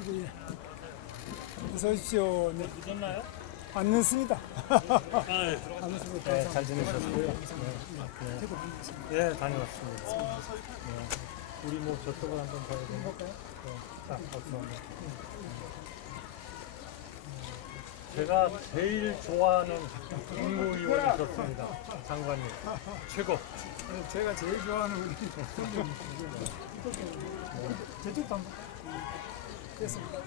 아이고, 예. 어서 오십시오. 네. 늦었나요? 안 늦습니다. 아, 안 늦습니다. 네, 잘 지내셨고요. 네, 다녀왔습니다. 네. 우리 뭐 저쪽을 한번 봐야 되나? 제가 제일 좋아하는 국무위원이 있었습니다. 장관님. 최고. 제가 제일 좋아하는 우리 선생님. 저쪽도 한번. 됐습니다.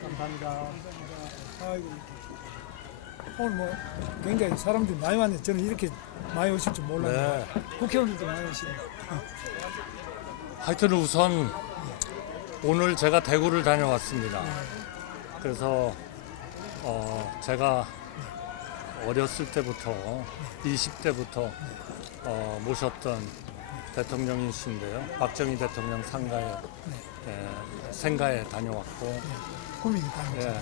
감사합니다. 아이고. 오늘 뭐 굉장히 사람들이 많이 왔네. 저는 이렇게 많이 오실 줄 몰랐는데. 네. 국회의원들도 많이 오시네. 하여튼 우선 오늘 제가 대구를 다녀왔습니다. 그래서 제가 어렸을 때부터 20대부터 모셨던 대통령이신데요. 박정희 대통령 생가에 다녀왔고 국민이 다니죠. 예,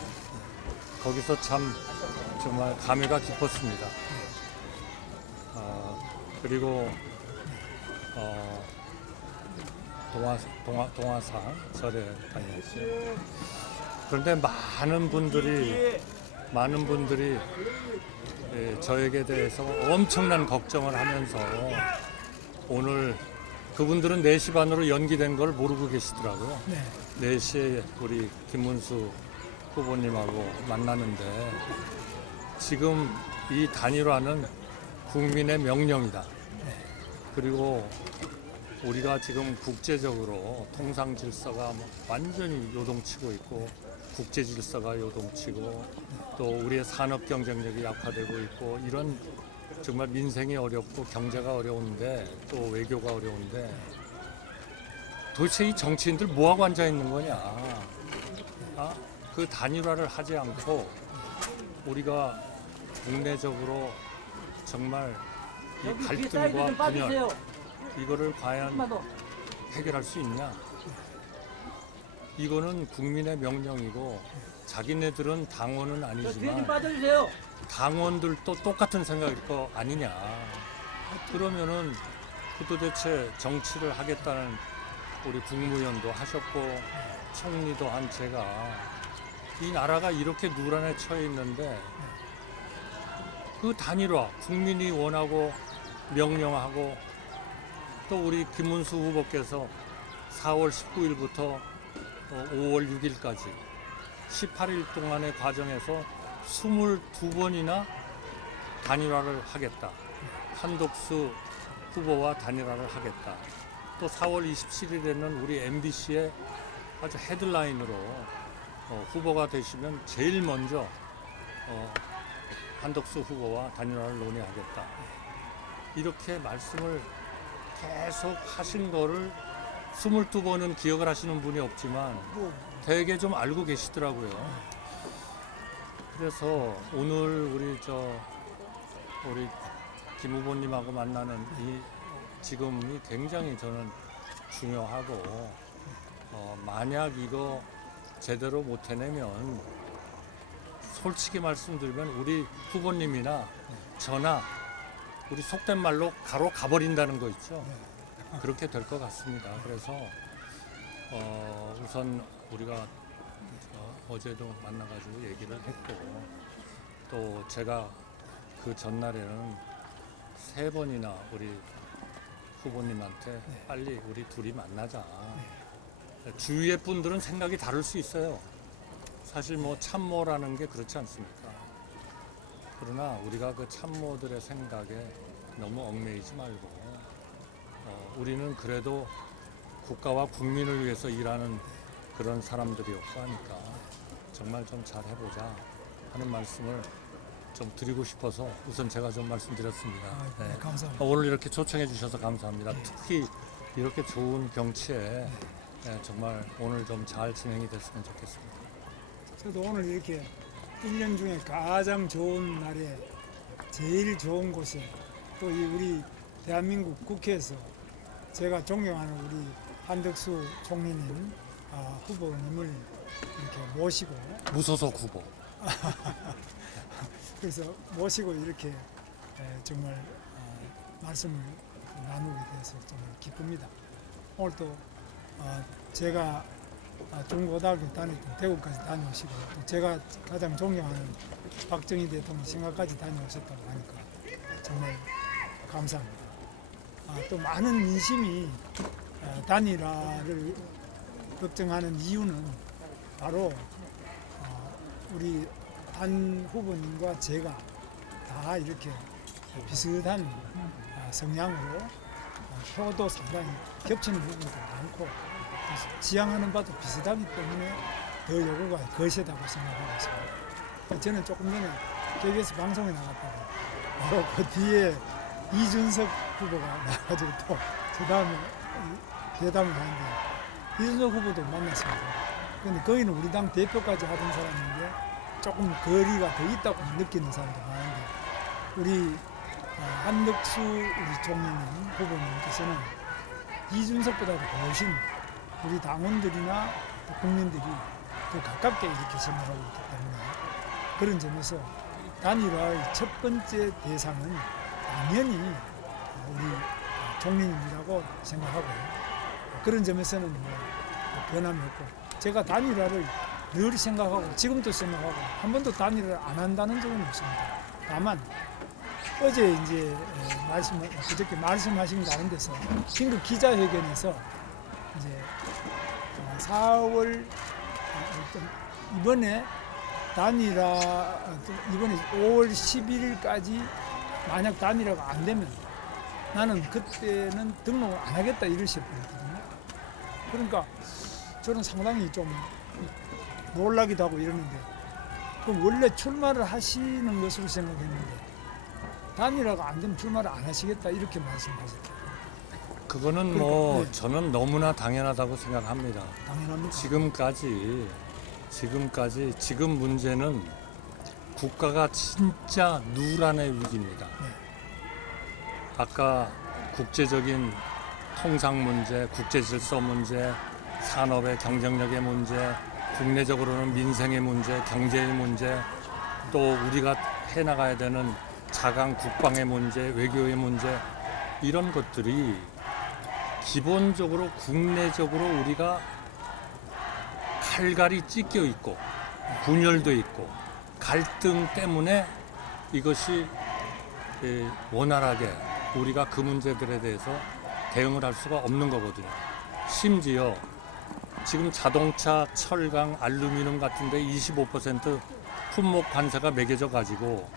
거기서 참 정말 감회가 깊었습니다. 그리고 동화사 절에 다녔어요. 그런데 많은 분들이 저에게 대해서 엄청난 걱정을 하면서 오늘 그분들은 4시 반으로 연기된 걸 모르고 계시더라고요. 네. 4시에 우리 김문수 후보님하고 만나는데 지금 이 단일화는 국민의 명령이다. 그리고 우리가 지금 국제적으로 통상 질서가 완전히 요동치고 있고 국제 질서가 요동치고 또 우리의 산업 경쟁력이 약화되고 있고 이런 정말 민생이 어렵고 경제가 어려운데 또 외교가 어려운데 도대체 이 정치인들 뭐하고 앉아 있는 거냐. 그 단일화를 하지 않고 우리가 국내적으로 정말 이 갈등과 분열 이거를 과연 해결할 수 있냐. 이거는 국민의 명령이고 자기네들은 당원은 아니지만 당원들도 똑같은 생각일 거 아니냐. 그러면은 그 도대체 정치를 하겠다는 우리 국무위원도 하셨고 총리도 한 제가 이 나라가 이렇게 누란에 처해 있는데 그 단일화 국민이 원하고 명령하고 또 우리 김문수 후보께서 4월 19일부터 5월 6일까지 18일 동안의 과정에서 22번이나 단일화를 하겠다. 한덕수 후보와 단일화를 하겠다. 또 4월 27일에는 우리 MBC의 아주 헤드라인으로 후보가 되시면 제일 먼저 한덕수 후보와 단일화를 논의하겠다. 이렇게 말씀을 계속 하신 거를 22번은 기억을 하시는 분이 없지만 되게 좀 알고 계시더라고요. 그래서 오늘 우리 김 후보님하고 만나는 이 지금이 굉장히 저는 중요하고 만약 이거 제대로 못 해내면 솔직히 말씀드리면 우리 후보님이나 저나 우리 속된 말로 가로 가버린다는 거 있죠. 그렇게 될 것 같습니다. 그래서 우선 우리가 어제도 만나가지고 얘기를 했고 또 제가 그 전날에는 3번이나 우리 후보님한테 빨리 우리 둘이 만나자. 주위의 분들은 생각이 다를 수 있어요. 사실 뭐 참모라는 게 그렇지 않습니까? 그러나 우리가 그 참모들의 생각에 너무 얽매이지 말고 우리는 그래도 국가와 국민을 위해서 일하는 그런 사람들이었고 하니까 정말 좀 잘 해보자 하는 말씀을 좀 드리고 싶어서 우선 제가 좀 말씀드렸습니다. 네, 감사합니다. 오늘 이렇게 초청해 주셔서 감사합니다. 특히 이렇게 좋은 경치에 정말 오늘 좀 잘 진행이 됐으면 좋겠습니다. 저도 오늘 이렇게 1년 중에 가장 좋은 날에 제일 좋은 곳에 또 이 우리 대한민국 국회에서 제가 존경하는 우리 한덕수 총리님 후보님을 이렇게 모시고 무소속 후보. 그래서 모시고 이렇게 정말 말씀을 나누게 돼서 정말 기쁩니다. 오늘 또 제가 중고등학교 다녔던 대구까지 다녀오시고 또 제가 가장 존경하는 박정희 대통령 신가까지 다녀오셨다고 하니까 정말 감사합니다. 또 많은 민심이 단일화를 걱정하는 이유는 바로 우리 한 후보님과 제가 다 이렇게 비슷한 성향으로 표도 상당히 겹치는 부분도 많고 지향하는 바도 비슷하기 때문에 더 요구가 거세다고 생각하고 있습니다. 저는 조금 전에 KBS 방송에 나갔다가 바로 그 뒤에 이준석 후보가 나가지고 또 저 다음에 대담을 하는데 이준석 후보도 만났습니다. 근데 거기는 우리 당 대표까지 하던 사람인데 조금 거리가 더 있다고 느끼는 사람도 많은데 우리 한덕수 우리 총리님 후보님께서는 이준석보다도 훨씬 우리 당원들이나 국민들이 더 가깝게 이렇게 생각하고 있기 때문에 그런 점에서 단일화의 첫 번째 대상은 당연히 우리 총리님이라고 생각하고요. 그런 점에서는 뭐 변함이 없고 제가 단일화를 늘 생각하고 지금도 생각하고 한 번도 단일화를 안 한다는 적은 없습니다. 다만 어제 이제 그저께 말씀하신 가운데서 긴급 기자회견에서 이제 4월 이번에 단일화 이번에 5월 11일까지 만약 단일화가 안 되면 나는 그때는 등록을 안 하겠다 이러셨거든요. 그러니까 저는 상당히 좀 놀라기도 하고 이러는데 그럼 원래 출마를 하시는 것으로 생각했는데 단일화가 안 되면 출마를 안 하시겠다 이렇게 말씀하셨다. 그거는 뭐 네. 저는 너무나 당연하다고 생각합니다. 당연합니다. 지금 문제는 국가가 진짜 누란의 위기입니다. 아까 국제적인 통상 문제, 국제 질서 문제, 산업의 경쟁력의 문제, 국내적으로는 민생의 문제, 경제의 문제, 또 우리가 해나가야 되는 자강 국방의 문제, 외교의 문제 이런 것들이 기본적으로 국내적으로 우리가 칼갈이 찢겨 있고 분열돼 있고 갈등 때문에 이것이 원활하게 우리가 그 문제들에 대해서 대응을 할 수가 없는 거거든요. 심지어 지금 자동차, 철강, 알루미늄 같은 데 25% 품목 관세가 매겨져 가지고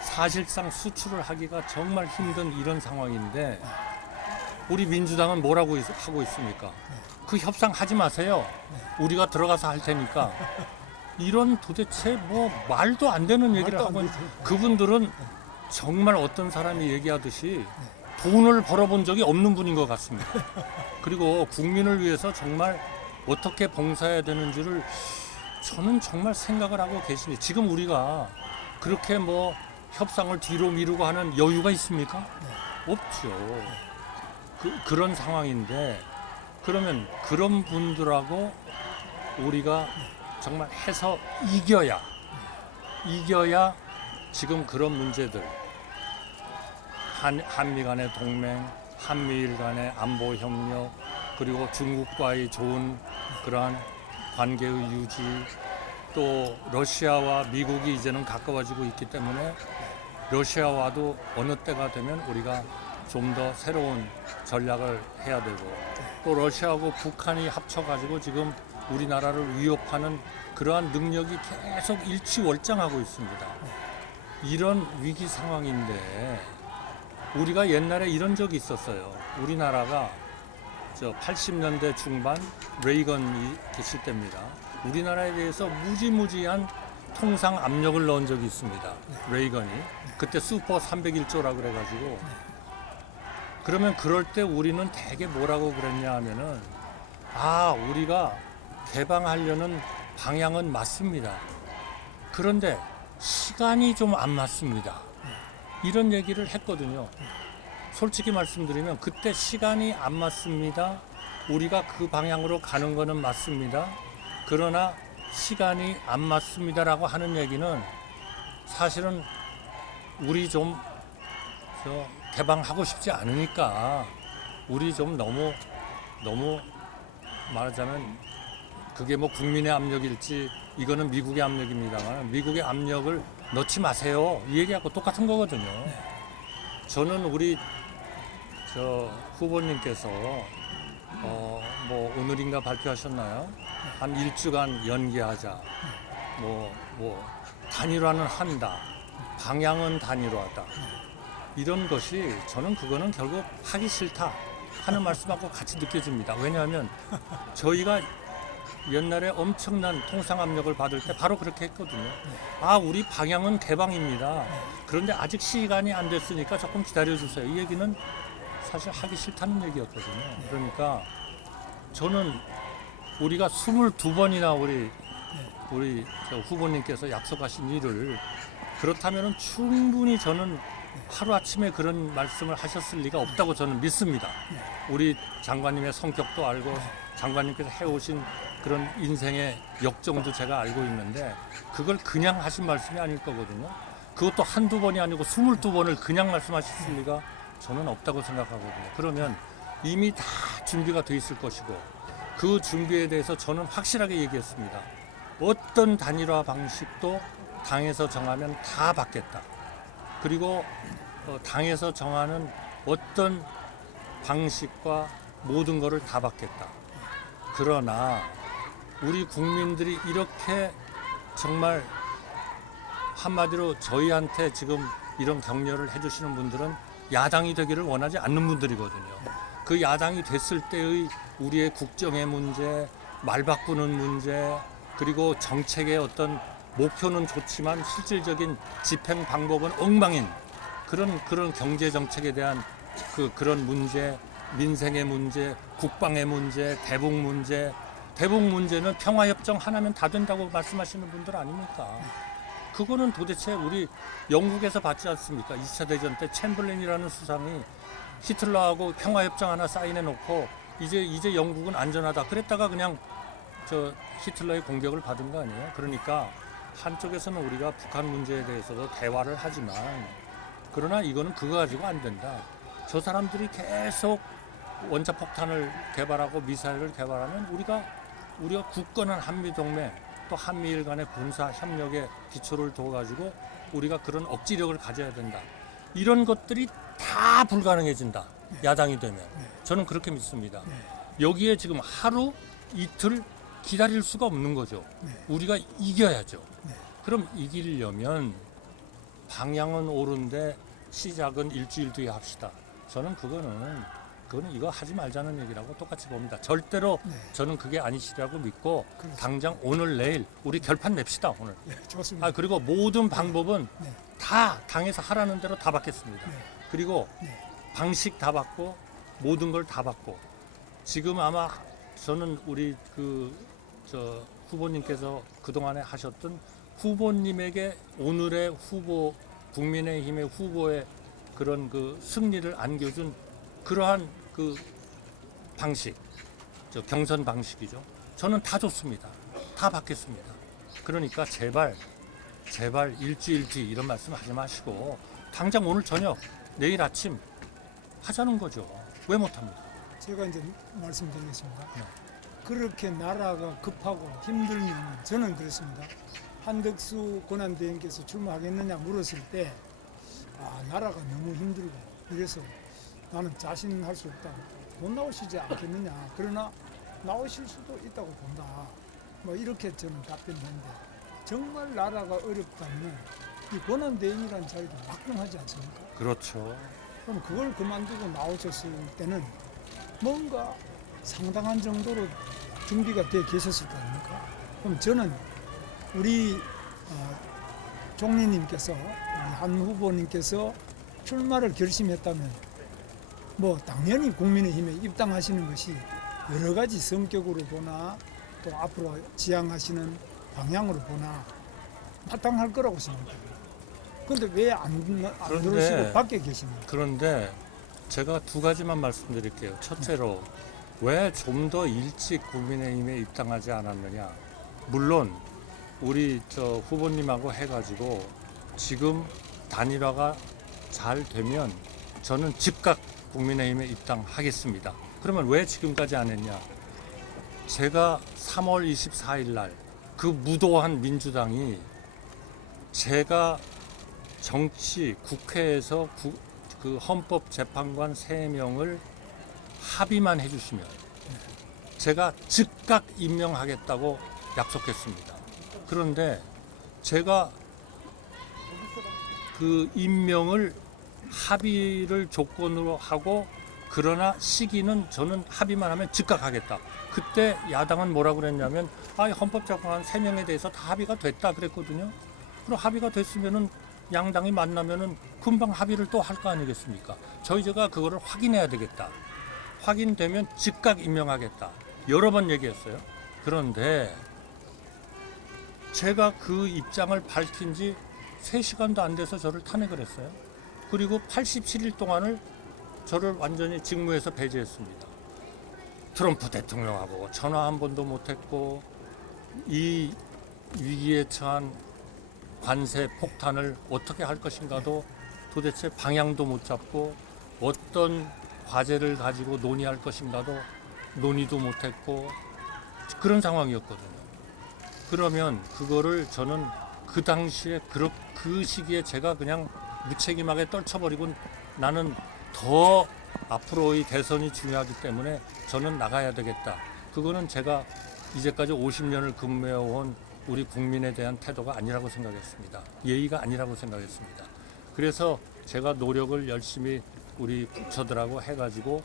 사실상 수출을 하기가 정말 힘든 이런 상황인데 우리 민주당은 뭐라고 하고 있습니까? 그 협상 하지 마세요. 우리가 들어가서 할 테니까. 이런 도대체 뭐 말도 안 되는 얘기를 하고 그분들은 정말 어떤 사람이 얘기하듯이 돈을 벌어본 적이 없는 분인 것 같습니다. 그리고 국민을 위해서 정말 어떻게 봉사해야 되는지를 저는 정말 생각을 하고 계시니 지금 우리가 그렇게 뭐 협상을 뒤로 미루고 하는 여유가 있습니까? 없죠. 그런 상황인데 그러면 그런 분들하고 우리가 정말 해서 이겨야 지금 그런 문제들 한미 간의 동맹, 한미일 간의 안보 협력 그리고 중국과의 좋은 그러한 관계의 유지 또 러시아와 미국이 이제는 가까워지고 있기 때문에 러시아와도 어느 때가 되면 우리가 좀 더 새로운 전략을 해야 되고 또 러시아하고 북한이 합쳐가지고 지금 우리나라를 위협하는 그러한 능력이 계속 일치월장하고 있습니다. 이런 위기 상황인데 우리가 옛날에 이런 적이 있었어요. 우리나라가 80년대 중반 레이건이 계실 때입니다. 우리나라에 대해서 무지무지한 통상 압력을 넣은 적이 있습니다. 레이건이. 그때 슈퍼 301조라고 그래가지고 그러면 그럴 때 우리는 되게 뭐라고 그랬냐 하면은 우리가 개방하려는 방향은 맞습니다. 그런데 시간이 좀 안 맞습니다. 이런 얘기를 했거든요. 솔직히 말씀드리면 그때 시간이 안 맞습니다. 우리가 그 방향으로 가는 거는 맞습니다. 그러나 시간이 안 맞습니다라고 하는 얘기는 사실은 우리 좀 개방하고 싶지 않으니까 우리 좀 너무 너무 말하자면 그게 뭐 국민의 압력일지 이거는 미국의 압력입니다만 미국의 압력을 넣지 마세요. 이 얘기하고 똑같은 거거든요. 저는 우리 저 후보님께서 뭐 오늘인가 발표하셨나요? 한 일주간 연기하자. 뭐 단일화는 한다. 방향은 단일화다. 이런 것이 저는 그거는 결국 하기 싫다 하는 말씀하고 같이 느껴집니다. 왜냐하면 저희가 옛날에 엄청난 통상 압력을 받을 때 바로 그렇게 했거든요. 우리 방향은 개방입니다. 그런데 아직 시간이 안 됐으니까 조금 기다려주세요. 이 얘기는 사실 하기 싫다는 얘기였거든요. 그러니까 저는 우리가 22번이나 우리 저 후보님께서 약속하신 일을 그렇다면 충분히 저는 하루아침에 그런 말씀을 하셨을 리가 없다고 저는 믿습니다. 우리 장관님의 성격도 알고 장관님께서 해오신 그런 인생의 역정도 제가 알고 있는데 그걸 그냥 하신 말씀이 아닐 거거든요. 그것도 한두 번이 아니고 22번을 그냥 말씀하셨을 리가 저는 없다고 생각하거든요. 그러면 이미 다 준비가 돼 있을 것이고 그 준비에 대해서 저는 확실하게 얘기했습니다. 어떤 단일화 방식도 당에서 정하면 다 받겠다. 그리고 당에서 정하는 어떤 방식과 모든 것을 다 받겠다. 그러나 우리 국민들이 이렇게 정말 한마디로 저희한테 지금 이런 격려를 해주시는 분들은 야당이 되기를 원하지 않는 분들이거든요. 그 야당이 됐을 때의 우리의 국정의 문제, 말 바꾸는 문제, 그리고 정책의 어떤 목표는 좋지만 실질적인 집행 방법은 엉망인 그런 경제 정책에 대한 그런 문제, 민생의 문제, 국방의 문제, 대북 문제. 대북 문제는 평화협정 하나면 다 된다고 말씀하시는 분들 아닙니까? 그거는 도대체 우리 영국에서 봤지 않습니까? 2차 대전 때 챔berlain이라는 수상이 히틀러하고 평화협정 하나 사인해 놓고 이제 영국은 안전하다. 그랬다가 그냥 저 히틀러의 공격을 받은 거 아니에요? 그러니까 한쪽에서는 우리가 북한 문제에 대해서도 대화를 하지만 그러나 이거는 그거 가지고 안 된다. 저 사람들이 계속 원자폭탄을 개발하고 미사일을 개발하면 우리가 굳건한 한미동맹 또 한미일 간의 군사 협력에 기초를 둬가지고 우리가 그런 억지력을 가져야 된다. 이런 것들이 다 불가능해진다. 야당이 되면. 저는 그렇게 믿습니다. 여기에 지금 하루 이틀 기다릴 수가 없는 거죠. 우리가 이겨야죠. 그럼 이기려면 방향은 옳은데 시작은 일주일 뒤에 합시다. 저는 그거는 이거 하지 말자는 얘기라고 똑같이 봅니다. 절대로 저는 그게 아니시라고 믿고 당장 오늘 내일 우리 결판 냅시다. 오늘. 좋습니다. 그리고 모든 방법은 다 당에서 하라는 대로 다 받겠습니다. 그리고 방식 다 받고 모든 걸 다 받고 지금 아마 저는 우리 저 후보님께서 그동안에 하셨던 후보님에게 오늘의 후보 국민의힘의 후보의 그런 승리를 안겨준 그러한 방식, 저 경선 방식이죠. 저는 다 좋습니다. 다 받겠습니다. 그러니까 제발 일주일 뒤 이런 말씀 하지 마시고 당장 오늘 저녁, 내일 아침 하자는 거죠. 왜 못합니까? 제가 이제 말씀드리겠습니다. 그렇게 나라가 급하고 힘들면 저는 그렇습니다. 한덕수 권한대행께서 출마하겠느냐 물었을 때 나라가 너무 힘들고 이래서 나는 자신할 수 없다. 못 나오시지 않겠느냐. 그러나 나오실 수도 있다고 본다. 뭐 이렇게 저는 답변했는데 정말 나라가 어렵다면 이 권한대행이라는 자리도 막강하지 않습니까? 그렇죠. 그럼 그걸 그만두고 나오셨을 때는 뭔가 상당한 정도로 준비가 돼 계셨을 거 아닙니까? 그럼 저는 우리 총리님께서 한 후보님께서 출마를 결심했다면 뭐 당연히 국민의힘에 입당하시는 것이 여러 가지 성격으로 보나 또 앞으로 지향하시는 방향으로 보나 마땅할 거라고 생각합니다. 그런데 왜 안 들어오시고 밖에 계십니까? 그런데 제가 두 가지만 말씀드릴게요. 첫째로 왜 좀 더 일찍 국민의힘에 입당하지 않았느냐. 물론 우리 저 후보님하고 해가지고 지금 단일화가 잘 되면 저는 즉각 국민의힘에 입당하겠습니다. 그러면 왜 지금까지 안 했냐? 제가 3월 24일 날 그 무도한 민주당이 제가 정치 국회에서 그 헌법재판관 3명을 합의만 해주시면 제가 즉각 임명하겠다고 약속했습니다. 그런데 제가 그 임명을 합의를 조건으로 하고 그러나 시기는 저는 합의만 하면 즉각 하겠다. 그때 야당은 뭐라고 그랬냐면 헌법재판관 3명에 대해서 다 합의가 됐다 그랬거든요. 그럼 합의가 됐으면은 양당이 만나면은 금방 합의를 또 할 거 아니겠습니까? 제가 그거를 확인해야 되겠다. 확인되면 즉각 임명하겠다. 여러 번 얘기했어요. 그런데 제가 그 입장을 밝힌 지 3시간도 안 돼서 저를 탄핵을 했어요. 그리고 87일 동안을 저를 완전히 직무에서 배제했습니다. 트럼프 대통령하고 전화 한 번도 못했고 이 위기에 처한 관세 폭탄을 어떻게 할 것인가도 도대체 방향도 못 잡고 어떤 과제를 가지고 논의할 것인가도 논의도 못했고 그런 상황이었거든요. 그러면 그거를 저는 그 당시에 그 시기에 제가 그냥 무책임하게 떨쳐버리고 나는 더 앞으로의 대선이 중요하기 때문에 저는 나가야 되겠다. 그거는 제가 이제까지 50년을 근무해온 우리 국민에 대한 태도가 아니라고 생각했습니다. 예의가 아니라고 생각했습니다. 그래서 제가 노력을 열심히 우리 부처들하고 해가지고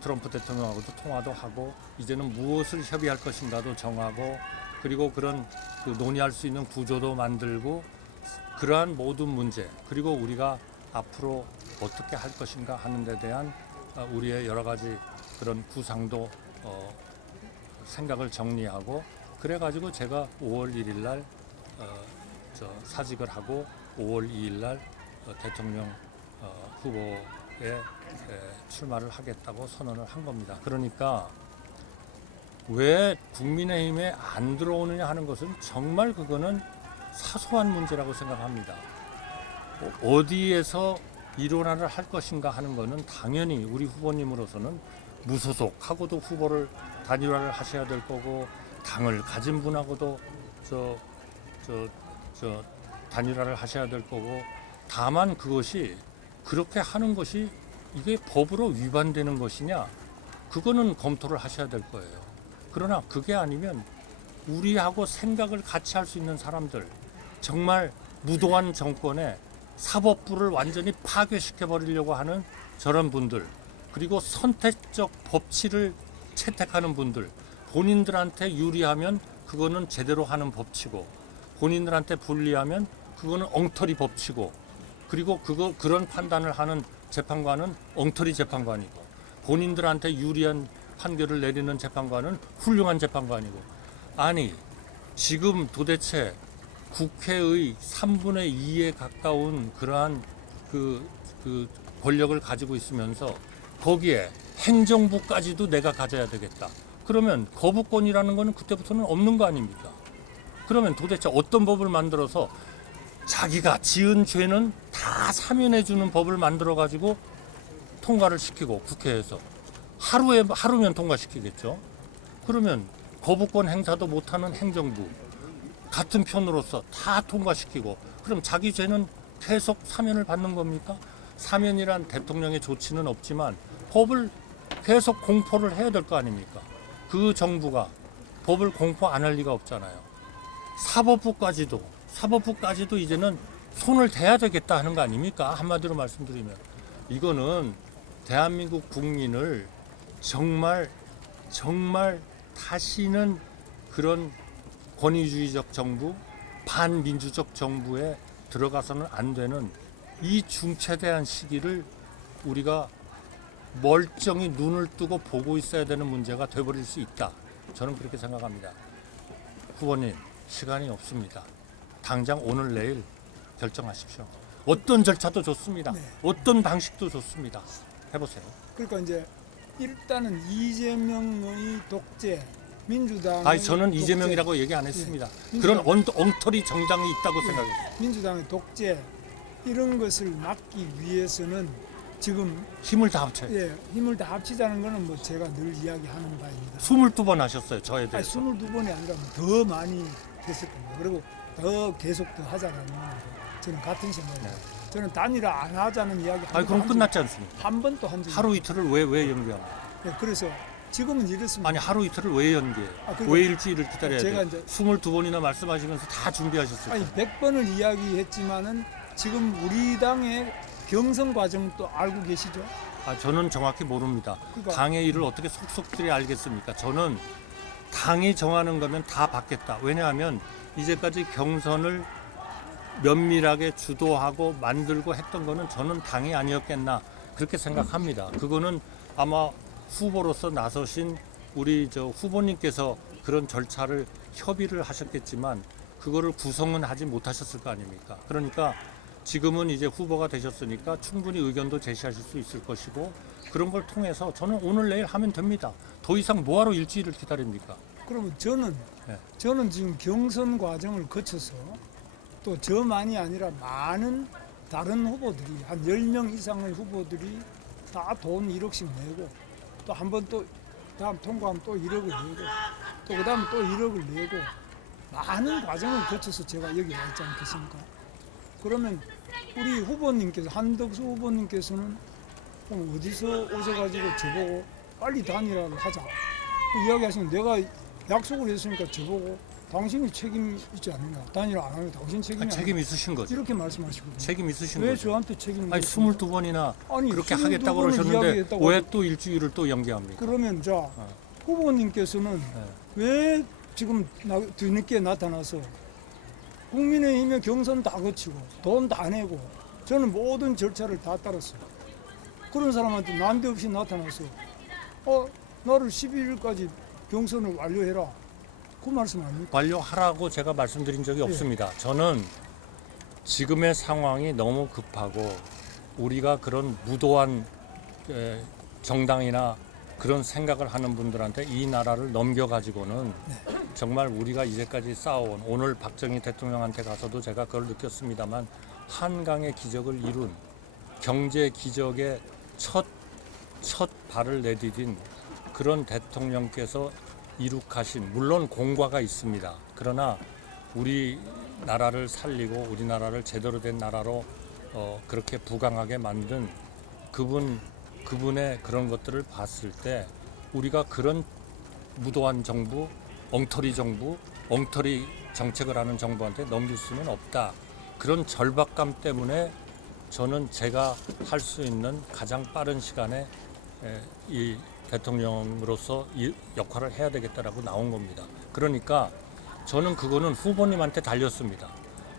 트럼프 대통령하고도 통화도 하고 이제는 무엇을 협의할 것인가도 정하고 그리고 그런 그 논의할 수 있는 구조도 만들고 그러한 모든 문제 그리고 우리가 앞으로 어떻게 할 것인가 하는 데 대한 우리의 여러 가지 그런 구상도 생각을 정리하고 그래가지고 제가 5월 1일 날 사직을 하고 5월 2일 날 대통령 후보에 출마를 하겠다고 선언을 한 겁니다. 그러니까 왜 국민의힘에 안 들어오느냐 하는 것은 정말 그거는 사소한 문제라고 생각합니다. 어디에서 일원화를 할 것인가 하는 것은 당연히 우리 후보님으로서는 무소속하고도 후보를 단일화를 하셔야 될 거고 당을 가진 분하고도 단일화를 하셔야 될 거고 다만 그것이 그렇게 하는 것이 이게 법으로 위반되는 것이냐 그거는 검토를 하셔야 될 거예요. 그러나 그게 아니면 우리하고 생각을 같이 할 수 있는 사람들 정말 무도한 정권에 사법부를 완전히 파괴시켜 버리려고 하는 저런 분들 그리고 선택적 법치를 채택하는 분들 본인들한테 유리하면 그거는 제대로 하는 법치고 본인들한테 불리하면 그거는 엉터리 법치고 그리고 그런 판단을 하는 재판관은 엉터리 재판관이고 본인들한테 유리한 판결을 내리는 재판관은 훌륭한 재판관이고 아니 지금 도대체 국회의 3분의 2에 가까운 그러한 그 권력을 가지고 있으면서 거기에 행정부까지도 내가 가져야 되겠다. 그러면 거부권이라는 거는 그때부터는 없는 거 아닙니까? 그러면 도대체 어떤 법을 만들어서 자기가 지은 죄는 다 사면해 주는 법을 만들어 가지고 통과를 시키고 국회에서 하루면 통과시키겠죠. 그러면 거부권 행사도 못하는 행정부 같은 편으로서 다 통과시키고 그럼 자기 죄는 계속 사면을 받는 겁니까? 사면이란 대통령의 조치는 없지만 법을 계속 공포를 해야 될 거 아닙니까? 그 정부가 법을 공포 안 할 리가 없잖아요. 사법부까지도 이제는 손을 대야 되겠다 하는 거 아닙니까? 한마디로 말씀드리면 이거는 대한민국 국민을 정말 다시는 그런 권위주의적 정부, 반민주적 정부에 들어가서는 안 되는 이 중차대한 시기를 우리가 멀쩡히 눈을 뜨고 보고 있어야 되는 문제가 돼버릴 수 있다. 저는 그렇게 생각합니다. 후보님, 시간이 없습니다. 당장 오늘 내일 결정하십시오. 어떤 절차도 좋습니다. 네. 어떤 방식도 좋습니다. 해보세요. 그러니까 이제 일단은 이재명의 독재, 민주당. 아니 저는 이재명이라고 얘기 안 했습니다. 그런 엉터리 정당이 있다고 생각해요. 민주당의 독재 이런 것을 막기 위해서는 지금 힘을 다 합쳐. 예, 힘을 다 합치자는 거는 뭐 제가 늘 이야기하는 바입니다. 22번 하셨어요. 저에 아니, 대해서. 22번이 아니라 더 많이 했을 겁니다. 그리고 더 계속 더 하자는 저는 같은 생각이에요. 네. 저는 단일화 안 하자는 이야기 아니 그럼 끝났지 않습니까? 한 번도 한 적이 하루 이틀을 왜 연기합니까? 예, 그래서 지금은 이렇습니다. 아니 하루 이틀을 왜 연기해요? 그러니까 왜 일주일을 기다려야 제가 돼요? 이제 22번이나 말씀하시면서 다 준비하셨을 아니 거예요. 100번을 이야기했지만은 지금 우리 당의 경선 과정도 알고 계시죠? 아, 저는 정확히 모릅니다. 그러니까 당의 일을 어떻게 속속들이 알겠습니까? 저는 당이 정하는 거면 다 받겠다. 왜냐하면 이제까지 경선을 면밀하게 주도하고 만들고 했던 거는 저는 당이 아니었겠나 그렇게 생각합니다. 그거는 아마 후보로서 나서신 우리 저 후보님께서 그런 절차를 협의를 하셨겠지만 그거를 구성은 하지 못하셨을 거 아닙니까? 그러니까 지금은 이제 후보가 되셨으니까 충분히 의견도 제시하실 수 있을 것이고 그런 걸 통해서 저는 오늘 내일 하면 됩니다. 더 이상 뭐하러 일주일을 기다립니까? 그러면 저는 네. 지금 경선 과정을 거쳐서 또 저만이 아니라 많은 다른 후보들이 한 10명 이상의 후보들이 다 돈 1억씩 내고 또 한 번 또 다음 통과하면 또 1억을 내고 또 그다음 또 1억을 내고 많은 과정을 거쳐서 제가 여기 와 있지 않겠습니까? 그러면 우리 후보님께서 한덕수 후보님께서는 그럼 어디서 오셔가지고 저보고 빨리 단일화를 하자 그 이야기하시면 내가 약속을 했으니까 저보고 당신이 책임 있지 않느냐 단일화 안 하면 당신 책임이 아니냐 책임 있으신 거죠. 이렇게 말씀하시거든요. 책임 있으신 왜 거죠. 저한테 책임을 아니 묻습니까? 22번이나 아니, 그렇게 22 하겠다고 번을 그러셨는데 이야기했다고 왜 또 일주일을 또 연기합니까? 그러면 자 후보님께서는 네. 왜 지금 뒤늦게 나타나서 국민의힘의 경선 다 거치고 돈 다 내고 저는 모든 절차를 다 따랐어요. 그런 사람한테 난데없이 나타나서 나를 12일까지 경선을 완료해라. 그 말씀 아닙니까? 완료하라고 제가 말씀드린 적이 없습니다. 저는 지금의 상황이 너무 급하고 우리가 그런 무도한 정당이나 그런 생각을 하는 분들한테 이 나라를 넘겨가지고는 정말 우리가 이제까지 쌓아온 오늘 박정희 대통령한테 가서도 제가 그걸 느꼈습니다만 한강의 기적을 이룬 경제 기적의 첫 발을 내디딘 그런 대통령께서 이룩하신 물론 공과가 있습니다. 그러나 우리나라를 살리고 우리나라를 제대로 된 나라로 그렇게 부강하게 만든 그분의 그런 것들을 봤을 때 우리가 그런 무도한 정부, 엉터리 정책을 하는 정부한테 넘길 수는 없다. 그런 절박감 때문에 저는 제가 할 수 있는 가장 빠른 시간에 이 대통령으로서 이 역할을 해야 되겠다라고 나온 겁니다. 그러니까 저는 그거는 후보님한테 달렸습니다.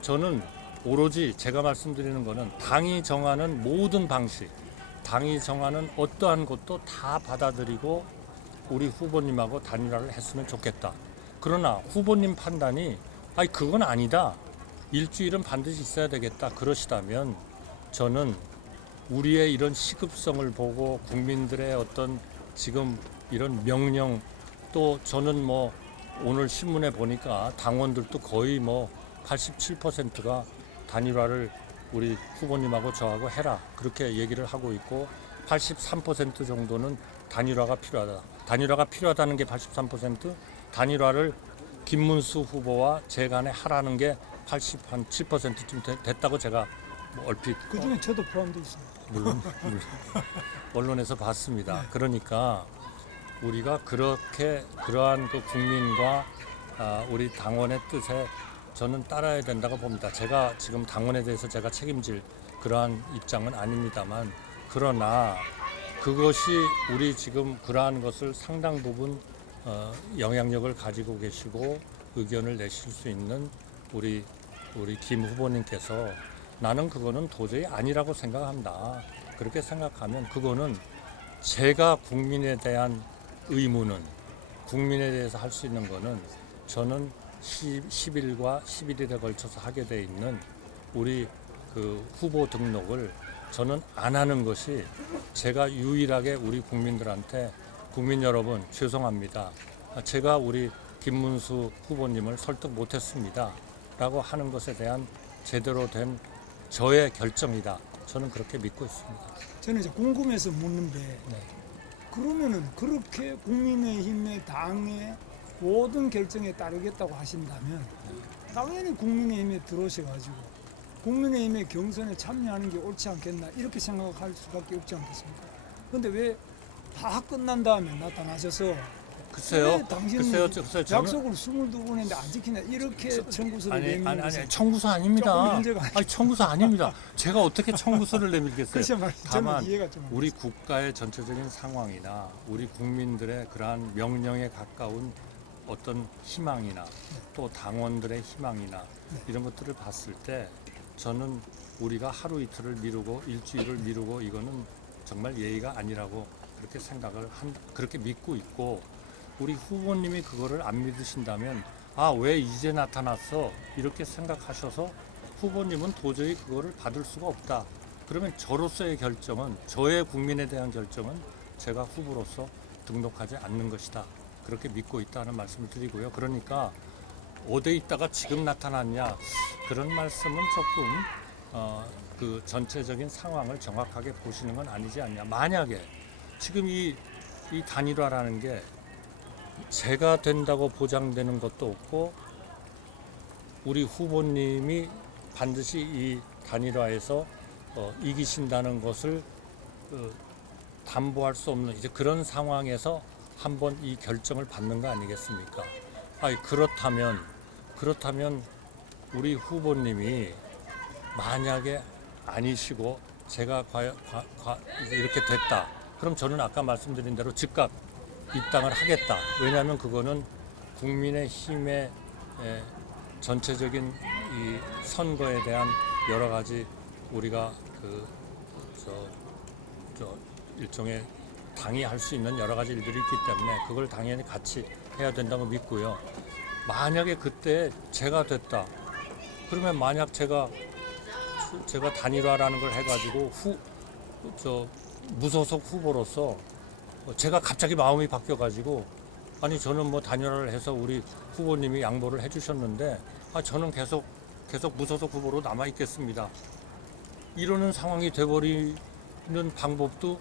저는 오로지 제가 말씀드리는 거는 당이 정하는 모든 방식, 당이 정하는 어떠한 것도 다 받아들이고 우리 후보님하고 단일화를 했으면 좋겠다. 그러나 후보님 판단이 아니 그건 아니다. 일주일은 반드시 있어야 되겠다. 그러시다면 저는 우리의 이런 시급성을 보고 국민들의 어떤 지금 이런 명령 또 저는 뭐 오늘 신문에 보니까 당원들도 거의 뭐 87%가 단일화를 우리 후보님하고 저하고 해라 그렇게 얘기를 하고 있고 83% 정도는 단일화가 필요하다. 단일화가 필요하다는 게 83%, 단일화를 김문수 후보와 제 간에 하라는 게 87%쯤 됐다고 제가 뭐 얼핏 그 중에 저도 포함되어 있습니다. 물론 언론에서 봤습니다. 그러니까 우리가 그렇게 그러한 그 국민과 우리 당원의 뜻에 저는 따라야 된다고 봅니다. 제가 지금 당원에 대해서 제가 책임질 그러한 입장은 아닙니다만 그러나 그것이 우리 지금 그러한 것을 상당 부분 영향력을 가지고 계시고 의견을 내실 수 있는 우리 김 후보님께서 나는 그거는 도저히 아니라고 생각한다. 그렇게 생각하면 그거는 제가 국민에 대한 의무는 국민에 대해서 할 수 있는 거는 저는 10일과 11일에 걸쳐서 하게 돼 있는 우리 그 후보 등록을 저는 안 하는 것이 제가 유일하게 우리 국민들한테 국민 여러분 죄송합니다. 제가 우리 김문수 후보님을 설득 못했습니다. 라고 하는 것에 대한 제대로 된 저의 결정이다. 저는 그렇게 믿고 있습니다. 저는 이제 궁금해서 묻는데 네. 그러면은 그렇게 국민의힘의 당의 모든 결정에 따르겠다고 하신다면 당연히 국민의힘에 들어오셔가지고 국민의힘의 경선에 참여하는 게 옳지 않겠나 이렇게 생각할 수밖에 없지 않겠습니까? 근데 왜 다 끝난 다음에 나타나셔서 글쎄요. 왜 당신이 글쎄요. 저는 약속을 22번 했는데 안 지키냐 이렇게 청구서를 내미는 것은 청구서 아닙니다. 조금 문제가 아니에요. 아니 청구서 아닙니다. 제가 어떻게 청구서를 내밀겠어요? 그래서 말이죠. 다만 저는 이해가 좀 안 우리 됐어요. 국가의 전체적인 상황이나 우리 국민들의 그러한 명령에 가까운 어떤 희망이나 또 당원들의 희망이나 네. 이런 것들을 봤을 때 저는 우리가 하루 이틀을 미루고 일주일을 미루고 이거는 정말 예의가 아니라고 그렇게 그렇게 믿고 있고 우리 후보님이 그거를 안 믿으신다면 아, 왜 이제 나타났어? 이렇게 생각하셔서 후보님은 도저히 그거를 받을 수가 없다. 그러면 저로서의 결정은 저의 국민에 대한 결정은 제가 후보로서 등록하지 않는 것이다. 그렇게 믿고 있다는 말씀을 드리고요. 그러니까 어디에 있다가 지금 나타났냐 그런 말씀은 조금 그 전체적인 상황을 정확하게 보시는 건 아니지 않냐. 만약에 지금 이 단일화라는 게 제가 된다고 보장되는 것도 없고 우리 후보님이 반드시 이 단일화에서 이기신다는 것을 담보할 수 없는 이제 그런 상황에서 한번 이 결정을 받는 거 아니겠습니까? 아니 그렇다면 우리 후보님이 만약에 아니시고 제가 이렇게 됐다. 그럼 저는 아까 말씀드린 대로 즉각 입당을 하겠다. 왜냐하면 그거는 국민의힘의 전체적인 이 선거에 대한 여러 가지 우리가 일종의 당이 할 수 있는 여러 가지 일들이 있기 때문에 그걸 당연히 같이 해야 된다고 믿고요. 만약에 그때 제가 됐다. 그러면 만약 제가 단일화라는 걸 해가지고 무소속 후보로서 제가 갑자기 마음이 바뀌어가지고 아니 저는 뭐 단일화를 해서 우리 후보님이 양보를 해주셨는데 저는 계속 무소속 후보로 남아 있겠습니다. 이러는 상황이 돼버리는 방법도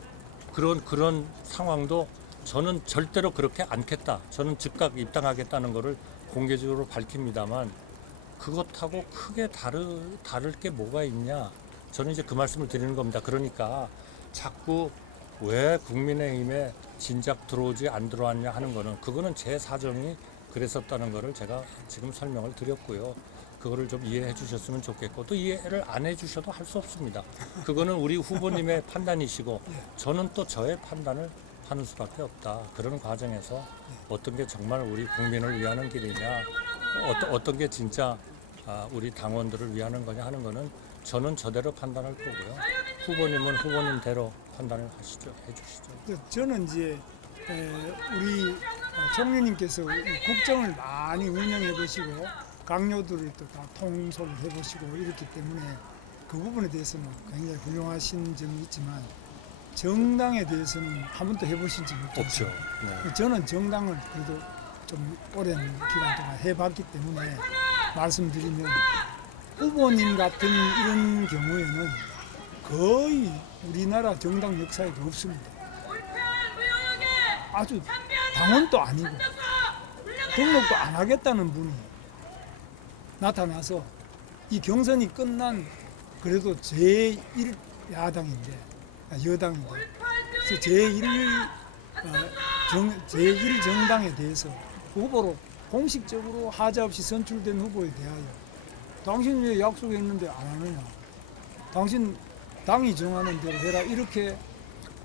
그런 상황도 저는 절대로 그렇게 않겠다. 저는 즉각 입당하겠다는 것을 공개적으로 밝힙니다만 그것하고 크게 다를 게 뭐가 있냐. 저는 이제 그 말씀을 드리는 겁니다. 그러니까 자꾸 왜 국민의힘에 진작 들어오지 안 들어왔냐 하는 거는 그거는 제 사정이 그랬었다는 거를 제가 지금 설명을 드렸고요. 그거를 좀 이해해 주셨으면 좋겠고 또 이해를 안 해 주셔도 할 수 없습니다. 그거는 우리 후보님의 판단이시고 저는 또 저의 판단을 하는 수밖에 없다. 그런 과정에서 어떤 게 정말 우리 국민을 위하는 길이냐 어떤 게 진짜 우리 당원들을 위하는 거냐 하는 거는 저는 저대로 판단할 거고요. 후보님은 후보님대로 판단을 해주시죠. 저는 이제 우리 총리님께서 국정을 많이 운영해 보시고 강요들을 또 다 통솔을 해 보시고 이렇기 때문에 그 부분에 대해서는 굉장히 훌륭하신 점이 있지만 정당에 대해서는 한 번도 해보신 적이 없죠. 네. 저는 정당을 그래도 좀 오랜 기간 동안 해봤기 때문에 말씀드리면 후보님 같은 이런 경우에는 거의 우리나라 정당 역사에도 없습니다. 아주 당원도 아니고 등록도 안 하겠다는 분이 나타나서 이 경선이 끝난 그래도 제1야당인데 여당인데 제1정당에 대해서 후보로 공식적으로 하자 없이 선출된 후보에 대하여 당신 왜 약속했는데 안 하느냐, 당신 당이 정하는 대로 해라 이렇게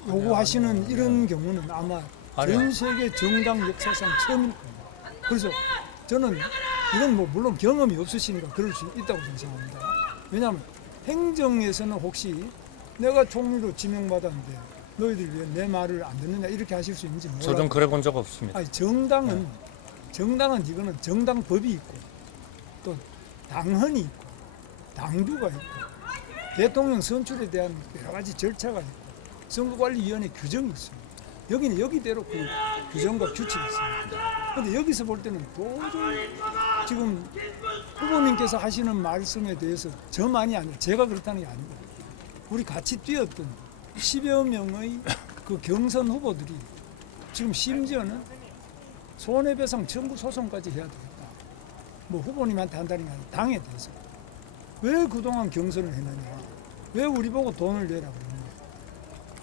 요구하시는 이런 경우는 아마 전 세계 정당 역사상 처음일 겁니다. 그래서 저는 이건 뭐 물론 경험이 없으시니까 그럴 수 있다고 저는 생각합니다. 왜냐하면 행정에서는 혹시 내가 총리로 지명받았는데 너희들 왜 내 말을 안 듣느냐 이렇게 하실 수 있는지 몰라요. 저는 그래 본 적 없습니다. 아니, 정당은 이거는 정당법이 있고 또 당헌이 있고 당규가 있고 대통령 선출에 대한 여러 가지 절차가 있고 선거관리위원회 규정이 있습니다. 여기는 여기대로 그 규정과 규칙이 있습니다. 그런데 여기서 볼 때는 도저히 지금 후보님께서 하시는 말씀에 대해서 저만이 아니라 제가 그렇다는 게 아니고 우리 같이 뛰었던 10여 명의 그 경선 후보들이 지금 심지어는 손해배상 청구 소송까지 해야 되겠다. 뭐 후보님한테 한다는 게 아니라 당에 대해서. 왜 그동안 경선을 했느냐. 왜 우리 보고 돈을 내라 그러느냐.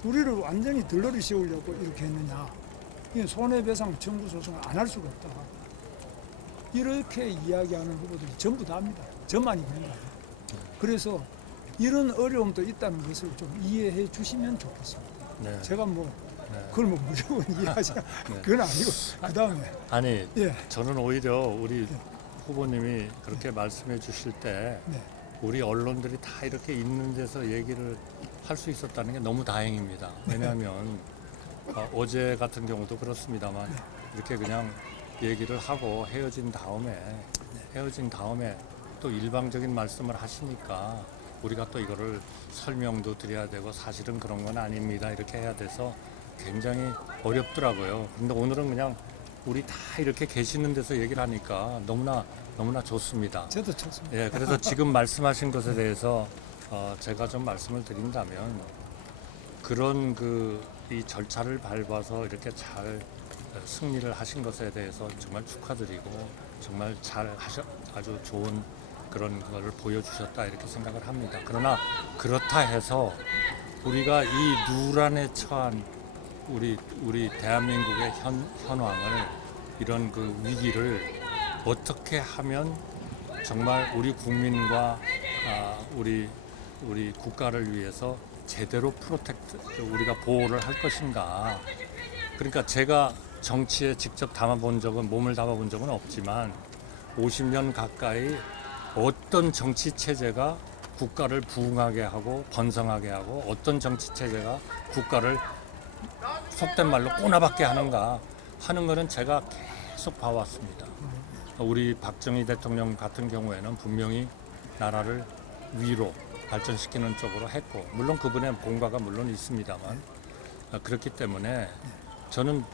우리를 완전히 들러리 씌우려고 이렇게 했느냐. 이 손해배상 청구 소송을 안 할 수가 없다. 이렇게 이야기하는 후보들이 전부 다 합니다. 저만이 그런 거 아니에요. 그래서 이런 어려움도 있다는 것을 좀 이해해 주시면 좋겠습니다. 네. 제가 뭐 네. 그걸 뭐 무조건 이해하지 네. 그건 아니고 그 다음에 아니 예, 저는 오히려 우리 후보님이 그렇게 말씀해 주실 때 네, 우리 언론들이 다 이렇게 있는 데서 얘기를 할 수 있었다는 게 너무 다행입니다. 왜냐하면 어제 같은 경우도 그렇습니다만 이렇게 그냥 얘기를 하고 헤어진 다음에 또 일방적인 말씀을 하시니까 우리가 또 이거를 설명도 드려야 되고 사실은 그런 건 아닙니다. 이렇게 해야 돼서 굉장히 어렵더라고요. 근데 오늘은 그냥 우리 다 이렇게 계시는 데서 얘기를 하니까 너무나 좋습니다. 저도 좋습니다. 예, 그래서 지금 말씀하신 것에 대해서 제가 좀 말씀을 드린다면 그런 이 절차를 밟아서 이렇게 잘 승리를 하신 것에 대해서 정말 축하드리고 정말 아주 좋은 그런 거를 보여주셨다 이렇게 생각을 합니다. 그러나 그렇다 해서 우리가 이 누란에 처한 우리 대한민국의 현황을 이런 그 위기를 어떻게 하면 정말 우리 국민과 우리 국가를 위해서 제대로 우리가 보호를 할 것인가. 그러니까 제가 정치에 직접 몸을 담아본 적은 없지만 50년 가까이 어떤 정치 체제가 국가를 부흥하게 하고 번성하게 하고 어떤 정치 체제가 국가를 속된 말로 꼬나박게 하는가 하는 것은 제가 계속 봐왔습니다. 우리 박정희 대통령 같은 경우에는 분명히 나라를 위로 발전시키는 쪽으로 했고 물론 그분의 공과가 물론 있습니다만 그렇기 때문에 저는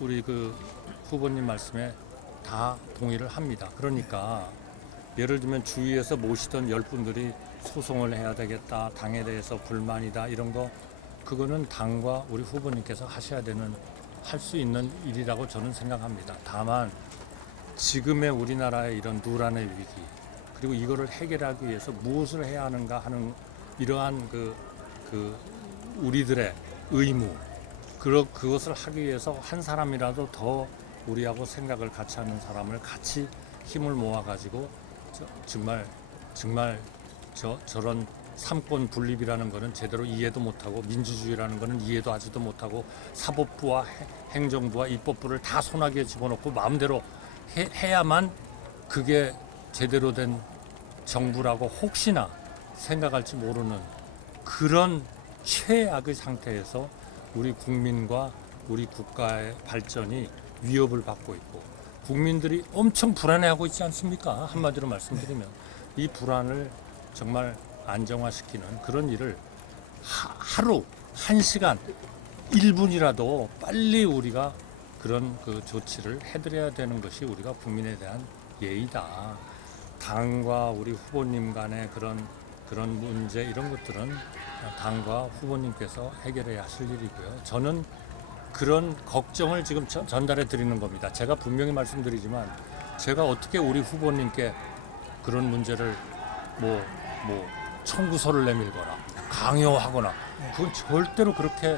우리 그 후보님 말씀에 다 동의를 합니다. 그러니까 예를 들면 주위에서 모시던 10분들이 소송을 해야 되겠다, 당에 대해서 불만이다 이런 거 그거는 당과 우리 후보님께서 할 수 있는 일이라고 저는 생각합니다. 다만 지금의 우리나라의 이런 누란의 위기 그리고 이거를 해결하기 위해서 무엇을 해야 하는가 하는 이러한 우리들의 의무 그것을 하기 위해서 한 사람이라도 더 우리하고 생각을 같이 하는 사람을 같이 힘을 모아가지고 정말 저런 삼권 분립이라는 것은 제대로 이해도 못하고 민주주의라는 것은 이해도 하지도 못하고 사법부와 행정부와 입법부를 다 손아귀에 집어넣고 마음대로 해야만 그게 제대로 된 정부라고 혹시나 생각할지 모르는 그런 최악의 상태에서 우리 국민과 우리 국가의 발전이 위협을 받고 있고 국민들이 엄청 불안해하고 있지 않습니까? 한마디로 말씀드리면 이 불안을 정말 안정화시키는 그런 일을 하루 1시간 1분이라도 빨리 우리가 그런 조치를 해드려야 되는 것이 우리가 국민에 대한 예의다. 당과 우리 후보님 간의 그런 문제 이런 것들은 당과 후보님께서 해결해야 하실 일이고요. 저는 그런 걱정을 지금 전달해 드리는 겁니다. 제가 분명히 말씀드리지만 제가 어떻게 우리 후보님께 그런 문제를 뭐 청구서를 내밀거나 강요하거나 그건 절대로 그렇게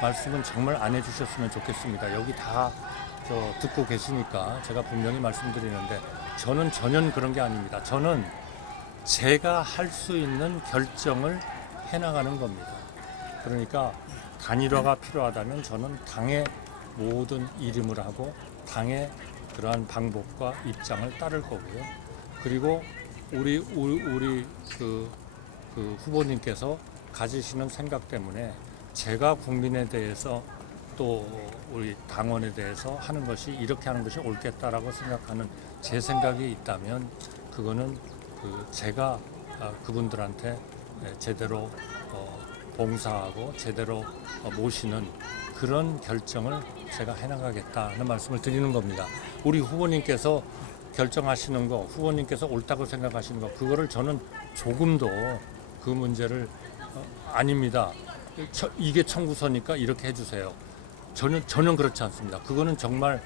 말씀은 정말 안 해주셨으면 좋겠습니다. 여기 다 듣고 계시니까 제가 분명히 말씀드리는데 저는 전혀 그런 게 아닙니다. 저는 제가 할 수 있는 결정을 해나가는 겁니다. 그러니까 단일화가 필요하다면 저는 당의 모든 이름을 하고 당의 그러한 방법과 입장을 따를 거고요. 그리고 우리 그 후보님께서 가지시는 생각 때문에 제가 국민에 대해서 또 우리 당원에 대해서 하는 것이 이렇게 하는 것이 옳겠다라고 생각하는 제 생각이 있다면 그거는 제가 그분들한테 제대로 봉사하고 제대로 모시는 그런 결정을 제가 해나가겠다는 말씀을 드리는 겁니다. 우리 후보님께서 결정하시는 거, 후보님께서 옳다고 생각하시는 거, 그거를 저는 조금도 그 문제를 아닙니다. 이게 청구서니까 이렇게 해주세요. 저는 그렇지 않습니다. 그거는 정말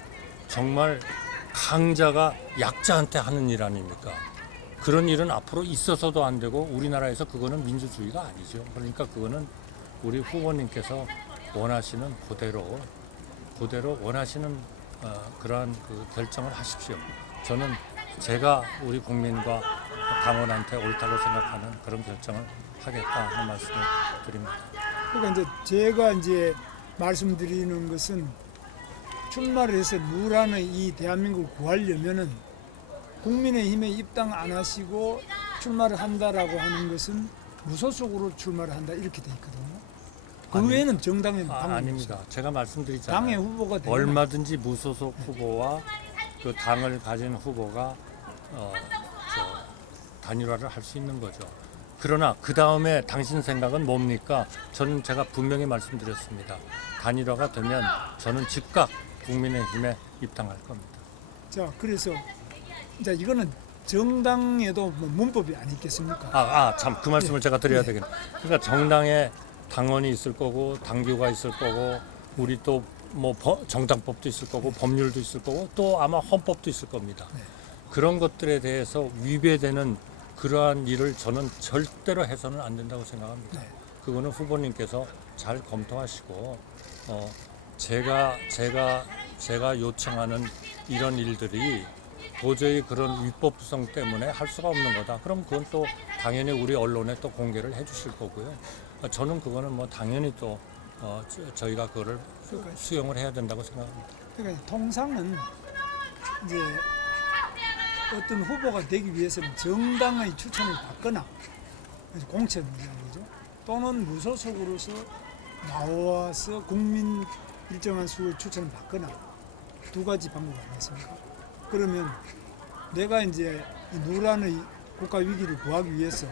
강자가 약자한테 하는 일 아닙니까? 그런 일은 앞으로 있어서도 안 되고 우리나라에서 그거는 민주주의가 아니죠. 그러니까 그거는 우리 후보님께서 원하시는 그대로 원하시는 그러한 그 결정을 하십시오. 저는 제가 우리 국민과 당원한테 옳다고 생각하는 그런 결정을 하겠다 하는 말씀을 드립니다. 그러니까 이제 제가 이제 말씀드리는 것은 출마를 해서 무란의 이 대한민국을 구하려면은 국민의힘에 입당 안 하시고 출마를 한다라고 하는 것은 무소속으로 출마를 한다 이렇게 돼 있거든요. 그 외에는 정당에 방법이 아닙니다. 없어요. 제가 말씀드리잖아요. 당의 후보가 되면 얼마든지 무소속 후보와 그 당을 가진 후보가 단일화를 할 수 있는 거죠. 그러나 그 다음에 당신 생각은 뭡니까? 저는 제가 분명히 말씀드렸습니다. 단일화가 되면 저는 즉각 국민의힘에 입당할 겁니다. 자 그래서 이제 이거는 정당에도 뭐 문법이 아니 있겠습니까? 참 그 말씀을 제가 드려야 네. 되겠네. 그러니까 정당에 당원이 있을 거고 당규가 있을 거고 우리 또 뭐 정당법도 있을 거고 법률도 있을 거고 또 아마 헌법도 있을 겁니다. 네. 그런 것들에 대해서 위배되는 그러한 일을 저는 절대로 해서는 안 된다고 생각합니다. 네. 그거는 후보님께서 잘 검토하시고 제가 요청하는 이런 일들이 도저히 그런 위법성 때문에 할 수가 없는 거다. 그럼 그건 또 당연히 우리 언론에 또 공개를 해주실 거고요. 저는 그거는 뭐 당연히 또 저희가 그거를 수용을 해야 된다고 생각합니다. 그러니까 통상은 이제 어떤 후보가 되기 위해서는 정당의 추천을 받거나 공천이라는 거죠. 또는 무소속으로서 나와서 국민 일정한 수의 추천을 받거나 두 가지 방법 아니겠습니까? 그러면 내가 이제 이 누란의 국가 위기를 구하기 위해서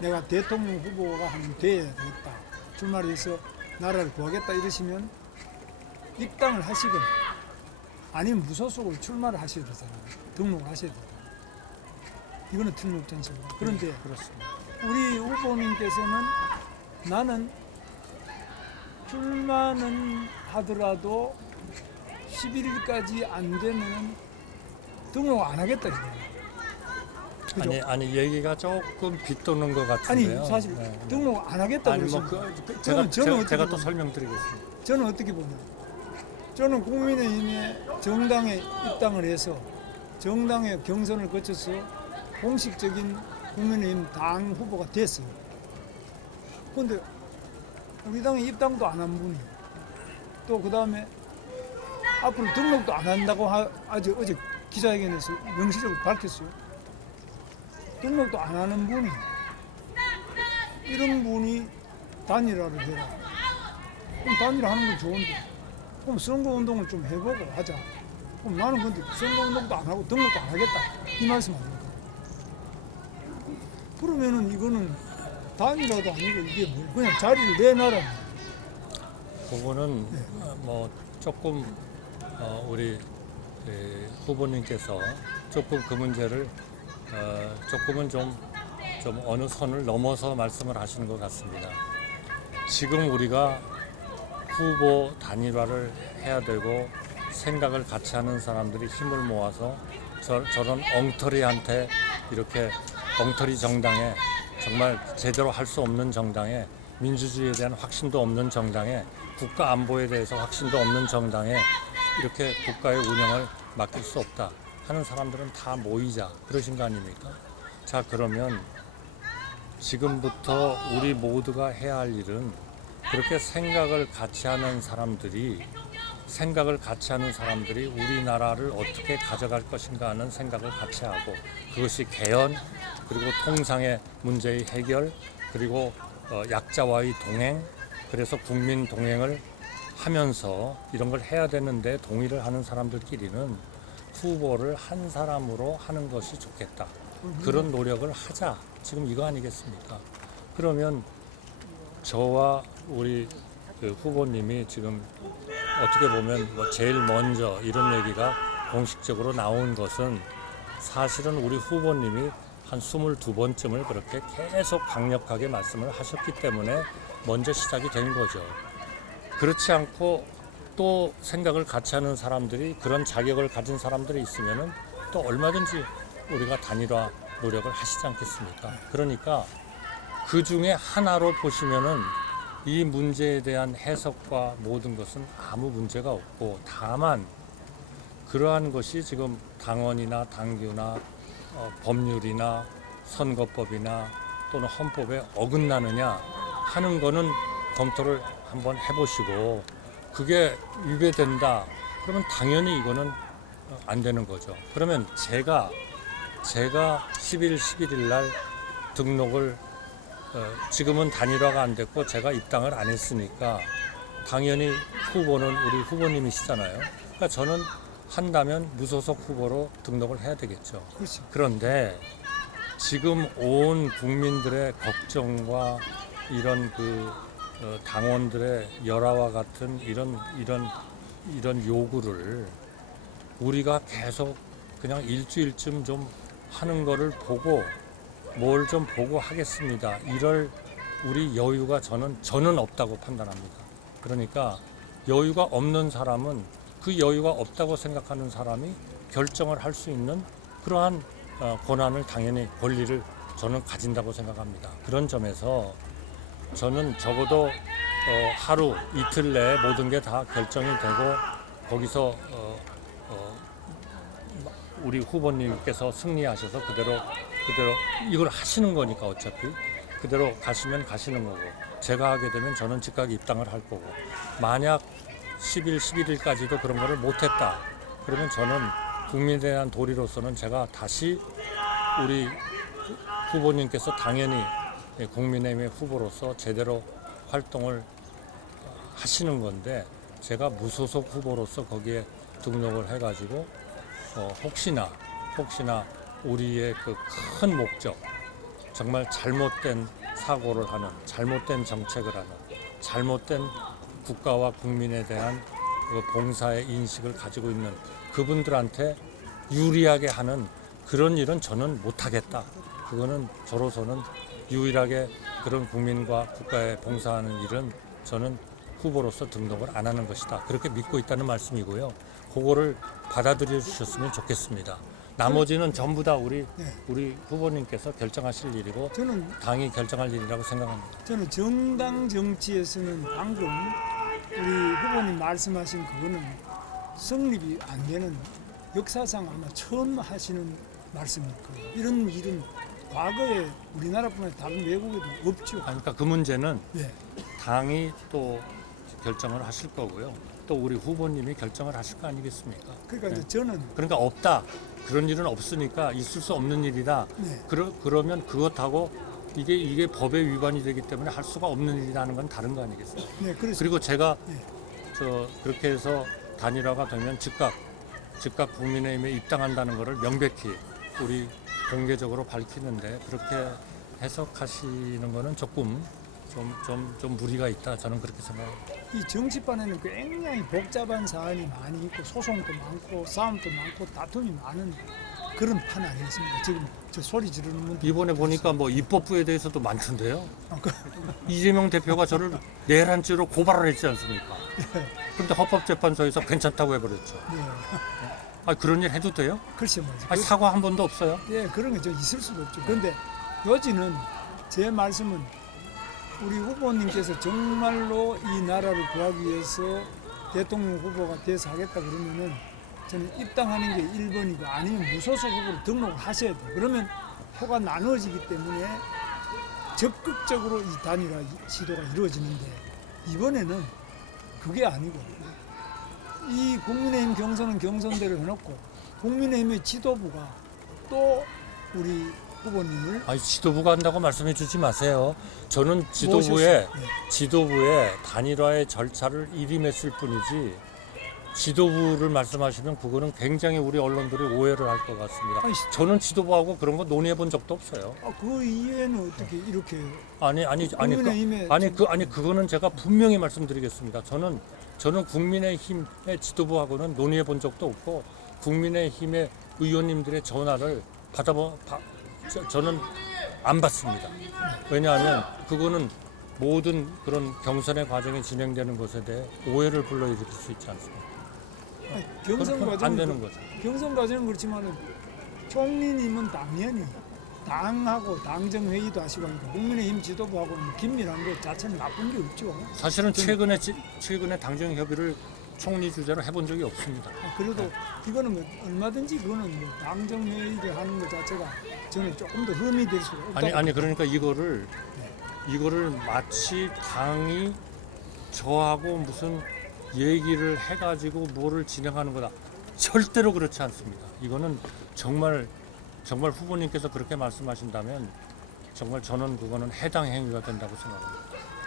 내가 대통령 후보가 한번 돼야 되겠다. 출마를 해서 나라를 구하겠다 이러시면 입당을 하시거나 아니면 무소속으로 출마를 하셔야 되잖아요. 등록을 하셔야 되잖아요. 이거는 틀림없지 않습니까? 그런데 그렇습니다. 우리 후보님께서는 나는 출마는 하더라도 11일까지 안 되면 등록 안 하겠다 이거예요. 그죠? 아니 얘기가 조금 빗도는 것 아니 같은데요. 사실 네. 등록 안 하겠다 아니 뭐 그러시면 제가 어떻게 또 보면- 설명드리겠습니다. 저는 어떻게 보면 저는 국민의힘에 정당에 입당을 해서 정당의 경선을 거쳐서 공식적인 국민의힘 당 후보가 됐어요. 그런데 우리 당에 입당도 안 한 분이 또 그 다음에 앞으로 등록도 안 한다고 아주 어제 기자회견에서 명시적으로 밝혔어요. 등록도 안 하는 분이 이런 분이 단일화를 해라. 그럼 단일화하는 건 좋은데 그럼 선거운동을 좀 해보고 하자. 그럼 나는 근데 선거운동도 안 하고 등록도 안 하겠다 이 말씀 아닙니까? 그러면은 이거는 단일화도 아니고 이게 뭐 그냥 자리를 내놔라. 그거는 뭐 조금 우리 후보님께서 조금 그 문제를 조금은 좀 어느 선을 넘어서 말씀을 하시는 것 같습니다. 지금 우리가 후보 단일화를 해야 되고 생각을 같이 하는 사람들이 힘을 모아서 저런 엉터리한테 이렇게 엉터리 정당에 정말 제대로 할 수 없는 정당에 민주주의에 대한 확신도 없는 정당에 국가 안보에 대해서 확신도 없는 정당에 이렇게 국가의 운영을 맡길 수 없다 하는 사람들은 다 모이자 그러신 거 아닙니까? 자 그러면 지금부터 우리 모두가 해야 할 일은 그렇게 생각을 같이 하는 사람들이 우리나라를 어떻게 가져갈 것인가 하는 생각을 같이 하고 그것이 개헌 그리고 통상의 문제의 해결 그리고 약자와의 동행 그래서 국민 동행을 하면서 이런 걸 해야 되는데 동의를 하는 사람들끼리는 후보를 한 사람으로 하는 것이 좋겠다. 그런 노력을 하자. 지금 이거 아니겠습니까? 그러면 저와 우리 그 후보님이 지금 어떻게 보면 뭐 제일 먼저 이런 얘기가 공식적으로 나온 것은 사실은 우리 후보님이 한 22번쯤을 그렇게 계속 강력하게 말씀을 하셨기 때문에 먼저 시작이 된 거죠. 그렇지 않고 또 생각을 같이 하는 사람들이, 그런 자격을 가진 사람들이 있으면은 또 얼마든지 우리가 단일화 노력을 하시지 않겠습니까? 그러니까 그 중에 하나로 보시면은 이 문제에 대한 해석과 모든 것은 아무 문제가 없고, 다만 그러한 것이 지금 당원이나 당규나 법률이나 선거법이나 또는 헌법에 어긋나느냐 하는 거는 검토를 한번 해보시고, 그게 위배된다 그러면 당연히 이거는 안 되는 거죠. 그러면 제가 10일, 11일 날 등록을 지금은 단일화가 안 됐고 제가 입당을 안 했으니까 당연히 후보는 우리 후보님이시잖아요. 그러니까 저는 한다면 무소속 후보로 등록을 해야 되겠죠. 그렇죠. 그런데 지금 온 국민들의 걱정과 이런 당원들의 열화와 같은 이런 요구를 우리가 계속 그냥 일주일쯤 좀 하는 거를 보고 뭘 좀 보고 하겠습니다. 이럴 우리 여유가 저는 없다고 판단합니다. 그러니까 여유가 없는 사람은 그 여유가 없다고 생각하는 사람이 결정을 할 수 있는 그러한 권한을, 당연히 권리를 저는 가진다고 생각합니다. 그런 점에서 저는 적어도 하루 이틀 내에 모든 게 다 결정이 되고 거기서 우리 후보님께서 승리하셔서 그대로 이걸 하시는 거니까 어차피 그대로 가시면 가시는 거고, 제가 하게 되면 저는 즉각 입당을 할 거고, 만약 10일, 11일까지도 그런 거를 못했다 그러면 저는 국민에 대한 도리로서는 제가 다시 우리 후보님께서 당연히 국민의힘의 후보로서 제대로 활동을 하시는 건데, 제가 무소속 후보로서 거기에 등록을 해가지고 혹시나 우리의 그 큰 목적, 정말 잘못된 사고를 하는, 잘못된 정책을 하는, 잘못된 국가와 국민에 대한 그 봉사의 인식을 가지고 있는 그분들한테 유리하게 하는 그런 일은 저는 못하겠다. 그거는 저로서는 유일하게 그런 국민과 국가에 봉사하는 일은 저는 후보로서 등록을 안 하는 것이다. 그렇게 믿고 있다는 말씀이고요. 그거를 받아들여 주셨으면 좋겠습니다. 나머지는 전부 다 우리 후보님께서 결정하실 일이고 저는 당이 결정할 일이라고 생각합니다. 정당 정치에서는 방금 우리 후보님 말씀하신 그거는 성립이 안 되는, 역사상 아마 처음 하시는 말씀일 거예요. 이런 일은 과거에 우리나라뿐 아니라 다른 외국에도 없죠. 그러니까 그 문제는 예. 당이 또 결정을 하실 거고요. 또 우리 후보님이 결정을 하실 거 아니겠습니까? 그러니까 네. 이제 저는 그러니까 없다. 그런 일은 없으니까 있을 수 없는 일이다. 네. 그러면 그것하고 이게 법에 위반이 되기 때문에 할 수가 없는 일이라는 건 다른 거 아니겠어요? 네, 그래서 그리고 제가 네. 그렇게 해서 단일화가 되면 즉각 국민의힘에 입당한다는 것을 명백히 우리 공개적으로 밝히는데, 그렇게 해석하시는 거는 조금 좀 무리가 있다. 저는 그렇게 생각합니다. 이 정치판에는 굉장히 복잡한 사안이 많이 있고 소송도 많고 싸움도 많고 다툼이 많은 그런 판 아니겠습니까? 지금 저 소리 지르는 분들 이번에 보니까 뭐 입법부에 대해서도 많던데요. 그, 이재명 대표가 저를 내란죄로 고발을 했지 않습니까? 그런데 헌법재판소에서 괜찮다고 해버렸죠. 예. 그런 일 해도 돼요? 글쎄 말이죠. 사과 한 번도 없어요? 예, 그런 게 좀 있을 수도 없죠. 그런데 요지는 제 말씀은 우리 후보님께서 정말로 이 나라를 구하기 위해서 대통령 후보가 돼서 하겠다 그러면은 저는 입당하는 게 1번이고, 아니면 무소속 후보로 등록을 하셔야 돼요. 그러면 표가 나눠지기 때문에 적극적으로 이 단일화 시도가 이루어지는데, 이번에는 그게 아니고 이 국민의힘 경선은 경선대로 해놓고 국민의힘의 지도부가 또 우리 후보님을 지도부가 한다고 말씀해 주지 마세요. 저는 모셨어요. 지도부의 단일화의 절차를 일임했을 뿐이지, 지도부를 말씀하시면 그거는 굉장히 우리 언론들이 오해를 할 것 같습니다. 저는 지도부하고 그런 거 논의해 본 적도 없어요. 그 이후에는 어떻게 이렇게 그거는 제가 분명히 말씀드리겠습니다. 저는 국민의힘의 지도부하고는 논의해 본 적도 없고, 국민의힘의 의원님들의 전화를 저는 안 받습니다. 왜냐하면 그거는 모든 그런 경선의 과정이 진행되는 것에 대해 오해를 불러일으킬 수 있지 않습니까? 아니, 경선 그건 안 과정은 되는 거죠. 경선 과정은 그렇지만은 총리님은 당연히 당하고 당정회의도 하시고 하니까 국민의힘 지도부하고는 긴밀한 것 자체는 나쁜 게 없죠. 사실은 최근에 당정 협의를 총리 주재로 해본 적이 없습니다. 그래도 이거는 뭐 얼마든지 그거는 뭐 당정회의를 하는 것 자체가 저는 조금 더 흠이 될 수가 없다고. 아니 그러니까 이거를 마치 당이 저하고 무슨 얘기를 해가지고 뭐를 진행하는 거다. 절대로 그렇지 않습니다. 이거는 정말 후보님께서 그렇게 말씀하신다면 정말 저는 그거는 해당 행위가 된다고 생각합니다.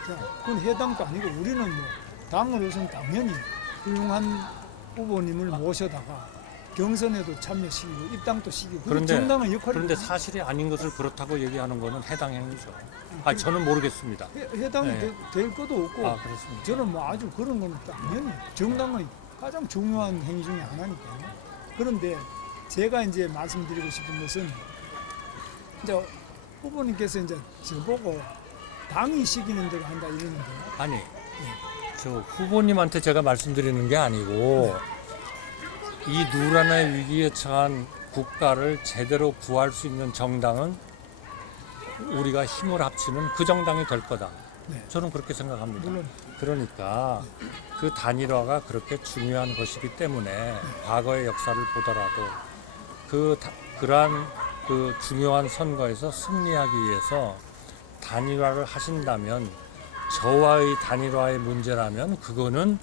자, 그건 해당도 아니고 우리는 뭐 당으로서는 당연히 훌륭한 후보님을 모셔다가 경선에도 참여시키고 입당도 시키고 그런데 정당한 역할이 그런데 사실이 아닌 것을 그렇다고 얘기하는 거는 해당 행위죠. 저는 모르겠습니다. 해당이 네. 될 것도 없고 그렇습니다. 저는 뭐 아주 그런 거는 당연히 정당의 가장 중요한 행위 중에 하나니까요. 그런데 제가 이제 말씀드리고 싶은 것은 이제 후보님께서 이제 저보고 당이 시키는 대로 한다 이러는데요. 아니, 저 후보님한테 제가 말씀드리는 게 아니고 이 누란의 위기에 처한 국가를 제대로 구할 수 있는 정당은 우리가 힘을 합치는 그 정당이 될 거다. 네. 저는 그렇게 생각합니다. 물론 그러니까 그 단일화가 그렇게 중요한 것이기 때문에 과거의 역사를 보더라도 그러한 그 중요한 선거에서 승리하기 위해서 단일화를 하신다면 저와의 단일화의 문제라면 그거는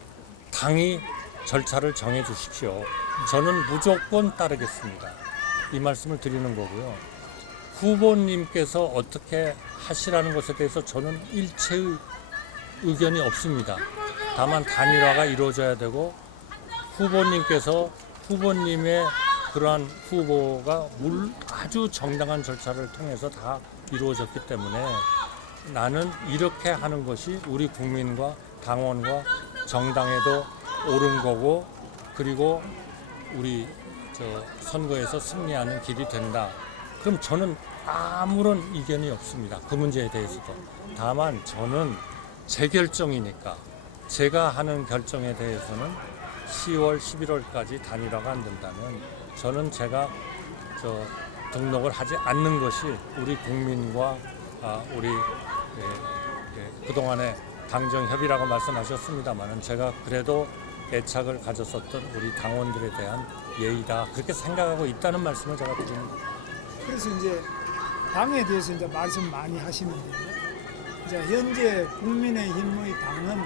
당이 절차를 정해 주십시오. 저는 무조건 따르겠습니다. 이 말씀을 드리는 거고요. 후보님께서 어떻게 하시라는 것에 대해서 저는 일체의 의견이 없습니다. 다만 단일화가 이루어져야 되고 후보님께서 후보님의 그러한 후보가 아주 정당한 절차를 통해서 다 이루어졌기 때문에 나는 이렇게 하는 것이 우리 국민과 당원과 정당에도 옳은 거고 그리고 우리 선거에서 승리하는 길이 된다. 그럼 저는 아무런 이견이 없습니다. 그 문제에 대해서도. 다만 저는 제 결정이니까 제가 하는 결정에 대해서는 10월, 11월까지 단일화가 안 된다면 저는 제가 등록을 하지 않는 것이 우리 국민과 우리 그동안의 당정협의라고 말씀하셨습니다만 제가 그래도 애착을 가졌었던 우리 당원들에 대한 예의다 그렇게 생각하고 있다는 말씀을 제가 드립니다. 그래서 이제 당에 대해서 이제 말씀 많이 하시는데요. 이제 현재 국민의힘의 당은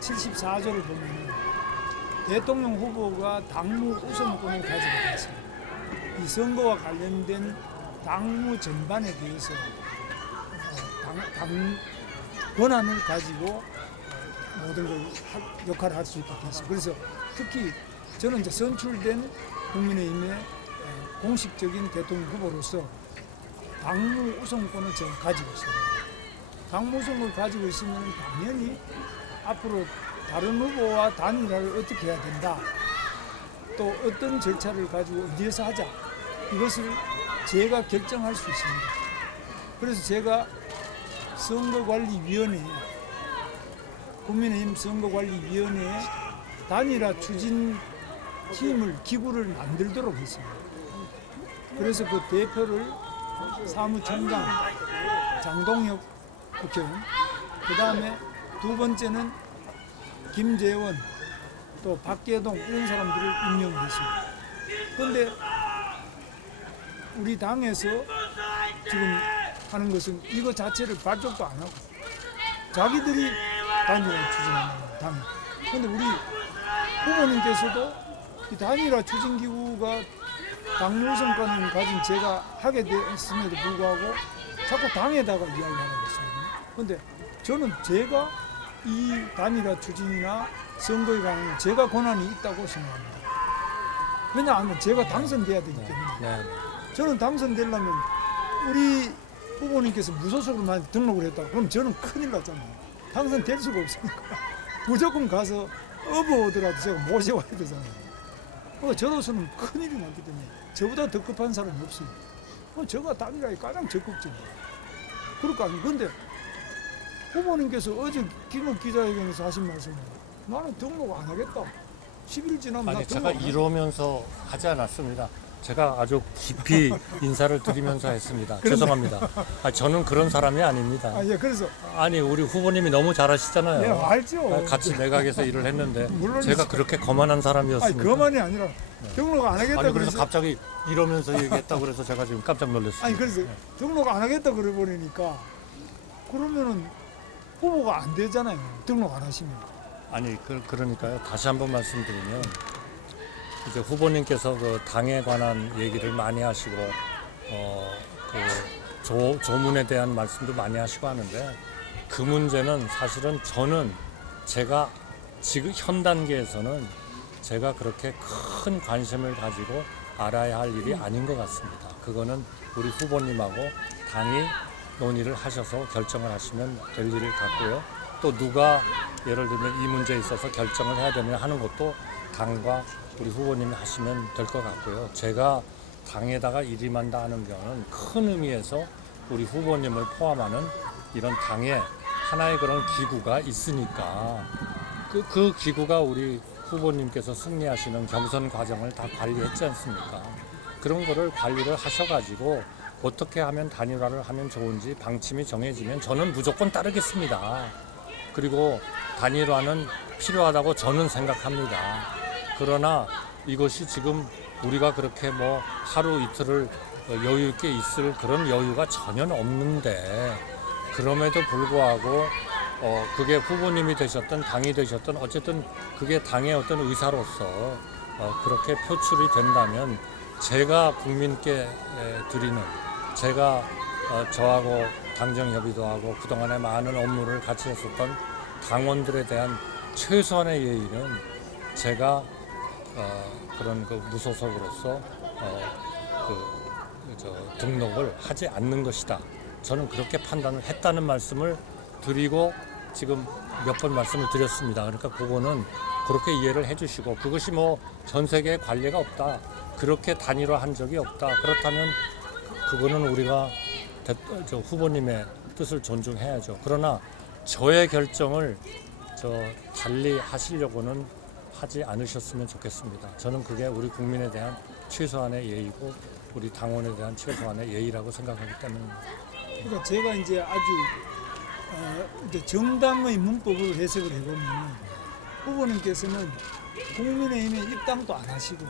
74조를 보면 대통령 후보가 당무 우선권을 가지고 있습니다. 이 선거와 관련된 당무 전반에 대해서 당 권한을 가지고 모든 걸 역할을 할 수 있게 됐습니다. 그래서 특히 저는 이제 선출된 국민의힘의 공식적인 대통령 후보로서 당무 우선권을 지금 가지고 있습니다. 당무 우선권을 가지고 있으면 당연히 앞으로 다른 후보와 단일화를 어떻게 해야 된다. 또 어떤 절차를 가지고 어디에서 하자. 이것을 제가 결정할 수 있습니다. 그래서 제가 선거관리위원회, 국민의힘 선거관리위원회에 단일화 추진팀을, 기구를 만들도록 했습니다. 그래서 그 대표를 사무총장 장동혁 국회의원, 그 다음에 두 번째는 김재원, 또 박계동 이런 사람들을 임명을 했습니다. 그런데 우리 당에서 지금 하는 것은 이거 자체를 발족도 안 하고 자기들이 단일화 추진하는 당. 그런데 우리 후보님께서도 이 단일화 추진기구가 당무 우선권을 가진 제가 하게 됐음에도 불구하고 자꾸 당에다가 이야기하고 있습니다. 그런데 저는 제가 이 단일화 추진이나 선거에 관한 제가 권한이 있다고 생각합니다. 왜냐하면 제가 당선돼야 되기 때문에 저는 당선되려면 우리 후보님께서 무소속으로만 등록을 했다. 그럼 저는 큰일 났잖아요. 당선될 수가 없으니까 무조건 가서 어버오더라도 제가 모셔와야 되잖아요. 저로서는 큰일이 났기 때문에 저보다 더 급한 사람이 없습니다. 제가 단일화에 가장 적극적이에요. 그럴까 아니 근데 후보님께서 어제 긴급 기자회견에서 하신 말씀은 나는 등록 안 하겠다. 10일 지나면 나 아니 등록 제가 안 하겠다. 이러면서 하지 않았습니다. 제가 아주 깊이 인사를 드리면서 했습니다. 그런데- 죄송합니다. 저는 그런 사람이 아닙니다. 예, 그래서 아니 우리 후보님이 너무 잘하시잖아요. 예, 알죠. 같이 내각에서 일을 했는데 물론이죠. 제가 그렇게 거만한 아니 사람이었습니다. 그만이 아니라 등록 안 하겠다 아니 그래서 그래서 갑자기 이러면서 얘기했다고 그래서 제가 지금 깜짝 놀랐습니다. 아니 그래서 등록 안 하겠다 그래 버리니까 그러면은 후보가 안 되잖아요. 등록 안 하시면. 아니 그러니까요. 다시 한번 말씀드리면 이제 후보님께서 그 당에 관한 얘기를 많이 하시고 그 조문에 대한 말씀도 많이 하시고 하는데 그 문제는 사실은 저는 제가 지금 현 단계에서는 제가 그렇게 큰 관심을 가지고 알아야 할 일이 아닌 것 같습니다. 그거는 우리 후보님하고 당이 논의를 하셔서 결정을 하시면 될 일을 같고요. 또 누가 예를 들면 이 문제에 있어서 결정을 해야 되면 하는 것도 당과 우리 후보님이 하시면 될 것 같고요. 제가 당에다가 일임한다 하는 경우는 큰 의미에서 우리 후보님을 포함하는 이런 당의 하나의 그런 기구가 있으니까 그 기구가 우리 후보님께서 승리하시는 경선 과정을 다 관리했지 않습니까? 그런 거를 관리를 하셔가지고 어떻게 하면 단일화를 하면 좋은지 방침이 정해지면 저는 무조건 따르겠습니다. 그리고 단일화는 필요하다고 저는 생각합니다. 그러나 이것이 지금 우리가 그렇게 뭐 하루 이틀을 여유 있게 있을 그런 여유가 전혀 없는데 그럼에도 불구하고 그게 후보님이 되셨든 당이 되셨든 어쨌든 그게 당의 어떤 의사로서 그렇게 표출이 된다면 제가 국민께 드리는 제가 저하고 당정 협의도 하고 그동안에 많은 업무를 같이 했었던 당원들에 대한 최소한의 예의는 제가 그런 그 무소속으로서 등록을 하지 않는 것이다. 저는 그렇게 판단을 했다는 말씀을 드리고 지금 몇 번 말씀을 드렸습니다. 그러니까 그거는 그렇게 이해를 해주시고 그것이 뭐 전 세계에 관례가 없다. 그렇게 단일화한 적이 없다. 그렇다면 그거는 우리가 후보님의 뜻을 존중해야죠. 그러나 저의 결정을 달리 하시려고는 하지 않으셨으면 좋겠습니다. 저는 그게 우리 국민에 대한 최소한의 예의고 우리 당원에 대한 최소한의 예의라고 생각하기 때문입니다. 그러니까 제가 이제 아주 이제 정당의 문법을 해석을 해보면 후보님께서는 국민의힘에 입당도 안 하시고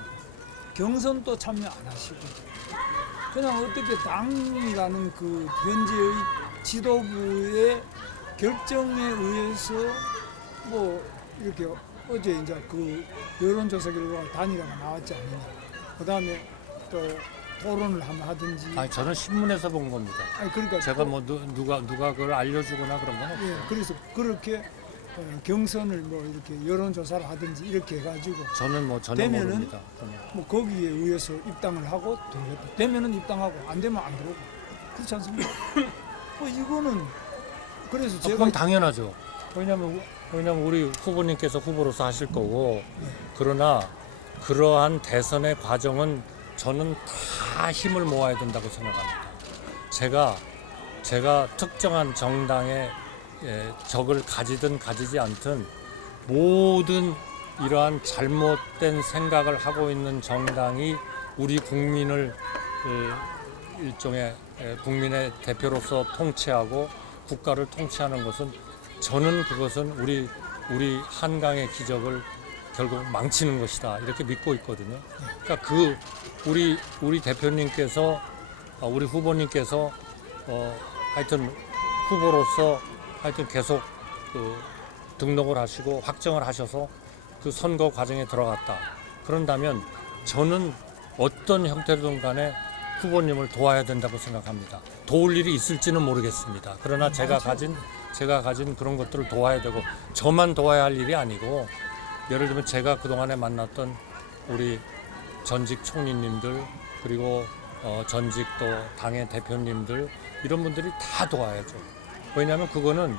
경선도 참여 안 하시고 그냥 어떻게 당이라는 그 현재의 지도부의 결정에 의해서 뭐 이렇게 어제 이제 그 여론조사 결과 단일화가 나왔지 않느냐. 그 다음에 또 토론을 한번 하든지. 아니 저는 신문에서 본 겁니다. 아니 그러니까 제가 뭐 누가 그걸 알려주거나 그런 건 없어요. 예, 그래서 그렇게 경선을 뭐 이렇게 여론조사를 하든지 이렇게 해가지고 저는 뭐 전혀 되면은 모릅니다. 저는. 뭐 거기에 의해서 입당을 하고 들어오겠다. 되면은 입당하고 안 되면 안 들어오고 그렇지 않습니까? 이거는 그래서 제가 그건 당연하죠. 왜냐면 우리 후보님께서 후보로서 하실 거고 그러나 그러한 대선의 과정은 저는 다 힘을 모아야 된다고 생각합니다. 제가 특정한 정당의 적을 가지든 가지지 않든 모든 이러한 잘못된 생각을 하고 있는 정당이 우리 국민을 일종의 국민의 대표로서 통치하고 국가를 통치하는 것은 저는 그것은 우리 한강의 기적을 결국 망치는 것이다 이렇게 믿고 있거든요. 그러니까 우리 대표님께서 우리 후보님께서 하여튼 후보로서 하여튼 계속 등록을 하시고 확정을 하셔서 그 선거 과정에 들어갔다. 그런다면 저는 어떤 형태로든 간에 후보님을 도와야 된다고 생각합니다. 도울 일이 있을지는 모르겠습니다. 그러나 제가 가진 그런 것들을 도와야 되고 저만 도와야 할 일이 아니고 예를 들면 제가 그동안에 만났던 우리 전직 총리님들 그리고 전직 또 당의 대표님들 이런 분들이 다 도와야죠. 왜냐하면 그거는